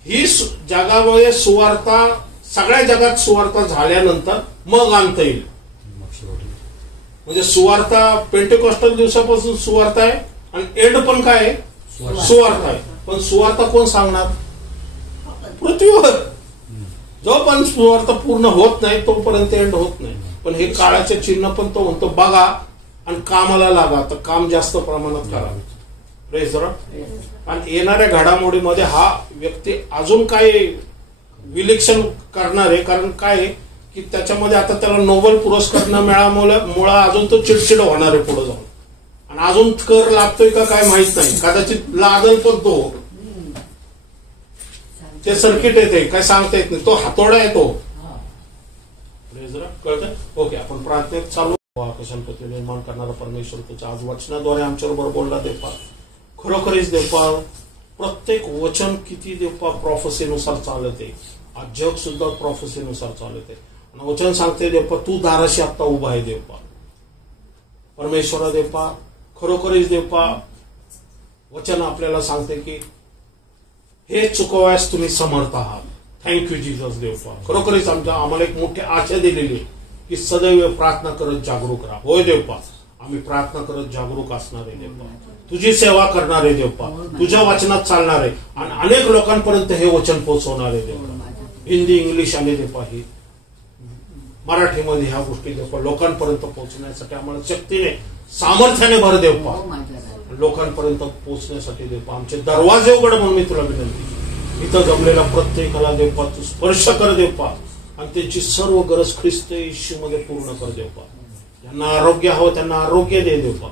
ही जगामध्ये सुवार्ता, सगळ्या जगात सुवार्ता झाल्यानंतर मग अंत येईल. म्हणजे सुवार्ता पेंटेकॉस्टल दिवसापासून सुवार्ता आहे आणि एंड पण काय आहे? सुवार्ता आहे. पण सुवार्ता कोण सांगणार? पृथ्वीवर जोपर्यंत सुवार्थ पूर्ण होत नाही तोपर्यंत एंड होत नाही. पण हे काळाचे चिन्ह पण तो म्हणतो बघा आणि कामाला लागा, तर काम जास्त प्रमाणात करा. Praise the Lord. आणि येणाऱ्या घडामोडीमध्ये हा व्यक्ती अजून काय विलक्षण करणार आहे, कारण काय आहे की त्याच्यामध्ये आता त्याला नोबेल पुरस्कार न मिळाल्यामुळे अजून तो चिडचिड होणार आहे पुढे जाऊन, आणि अजून कर लागतोय का काय माहित नाही, कदाचित लादल पण तो, ते सर्किट येते काय सांगता येत नाही, तो हातोडा येतो. कळतंय? ओके, आपण प्रार्थनेत चालू. आकाशांपती निर्माण करणारा परमेश्वर तुझ्या आज वचनाद्वारे आमच्याबरोबर बोलला देपा. खरोखरीच देपा प्रत्येक वचन किती देपा प्रॉफेसीनुसार चालत आहे. आज जग सुद्धा प्रॉफेसीनुसार चालत आहे. वचन सांगते देपा तू दाराशी आता उभा आहे देपा. परमेश्वरा देपा खरोखरीच देपा वचन आपल्याला सांगते की हे चुकवायस तुम्ही समर्थ आहात. थँक्यू जीसस देवपा. खरोखरीच आम्हाला एक मोठी आशा दिलेली की सदैव प्रार्थना करत जागरूक राहा. होय देवपा, आम्ही प्रार्थना करत जागरूक असणार आहे देवपा. तुझी सेवा करणार आहे देवपा, तुझ्या वचनात चालणार आहे आणि अनेक लोकांपर्यंत हे वचन पोहोचवणार आहे देवपा. हिंदी, इंग्लिश आणि देवपा ही मराठीमध्ये ह्या गोष्टी देवपा लोकांपर्यंत पोहोचण्यासाठी आम्हाला शक्तीने सामर्थ्याने भर देवपा. लोकांपर्यंत पोहोचण्यासाठी देवपा आमचे दरवाजे उघड म्हणून मी तुला विनंती. इथं जमलेला प्रत्येकाला देवपा तू स्पर्श कर देवपा आणि त्यांची सर्व गरज ख्रिस्त येशूमध्ये पूर्ण कर देवपा. ज्यांना आरोग्य हवं त्यांना आरोग्य दे देवपा.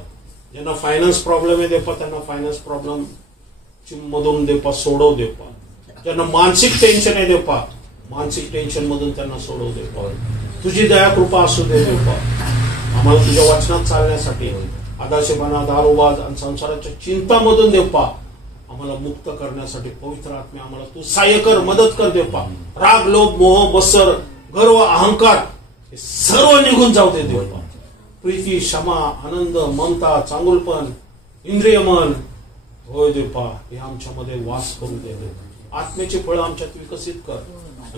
ज्यांना फायनान्स प्रॉब्लेम आहे देवपा त्यांना फायनान्स प्रॉब्लेम मधून देवपा सोडव देवपा. ज्यांना मानसिक टेन्शन आहे देवपा मानसिक टेन्शन मधून त्यांना सोडव देवपा. तुझी दया कृपा असू दे देवपा. आम्हाला तुझ्या वचनात चालण्यासाठी आदाशेपणा, दारूवाद आणि संसाराच्या चिंतामधून देवपा आम्हाला मुक्त करण्यासाठी पवित्र आत्मे आम्हाला तू सहाय्य कर, मदत कर देवपा. राग, लोभ, मोह, बसर, गर्व, अहंकार हे सर्व निघून जाऊ दे देवपा. प्रीती, क्षमा, आनंद, ममता, चांगुलपण, इंद्रियमन होय देवपा हे आमच्यामध्ये वास करू दे. आत्म्याची फळं आमच्यात विकसित कर.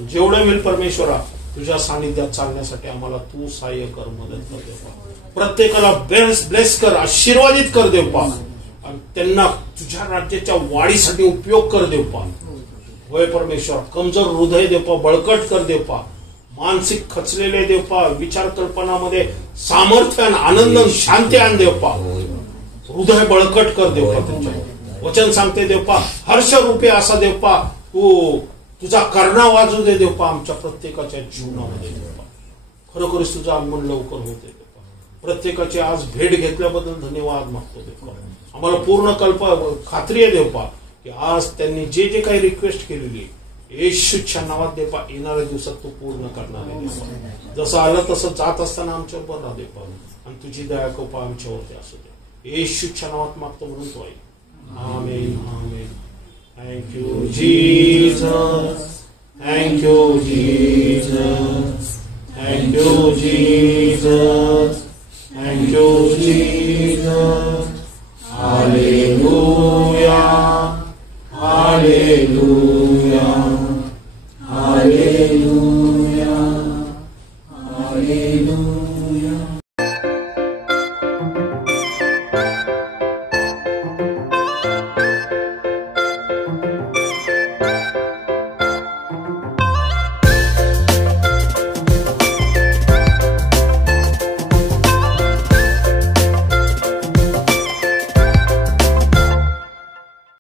जेवढं होईल परमेश्वरा तुझ्या सानिध्यात चालण्यासाठी आम्हाला तू सहाय्य कर, मदत कर देवपा. प्रत्येकाला ब्लेस कर, आशीर्वादित कर देवपा आणि त्यांना तुझ्या राज्याच्या वाढीसाठी उपयोग कर देवपा. होय परमेश्वर कमजोर हृदय देवपा बळकट कर देवपा. मानसिक खचलेले देवपा विचार कल्पनामध्ये सामर्थ्य आनंद शांती आण देवपा. हृदय बळकट कर देवपा. तुमच्या वचन सांगते देवपा हर्ष रूपे असा देवपा तू तुझा कर्णा वाजू दे देवपा आमच्या प्रत्येकाच्या जीवनामध्ये देवपा. खरोखरच तुझं आगमन लवकर होते देवपा. प्रत्येकाची आज भेट घेतल्याबद्दल धन्यवाद मागतो देवपा. आम्हाला पूर्ण खात्री आहे देवपा की आज त्यांनी जे जे काही रिक्वेस्ट केलेली येशूच्या नावात देवपा येणाऱ्या दिवसात तू पूर्ण करणार आहे देवपा. जसं आलं तसं जात असताना आमच्यावर राहा देवपा आणि तुझी दया कृपा आमच्यावरती असू दे. येशूच्या नावात मागतो म्हणून तो आहे. आमेन आमेन. Thank you, Jesus. Thank you, Jesus. Thank you, Jesus.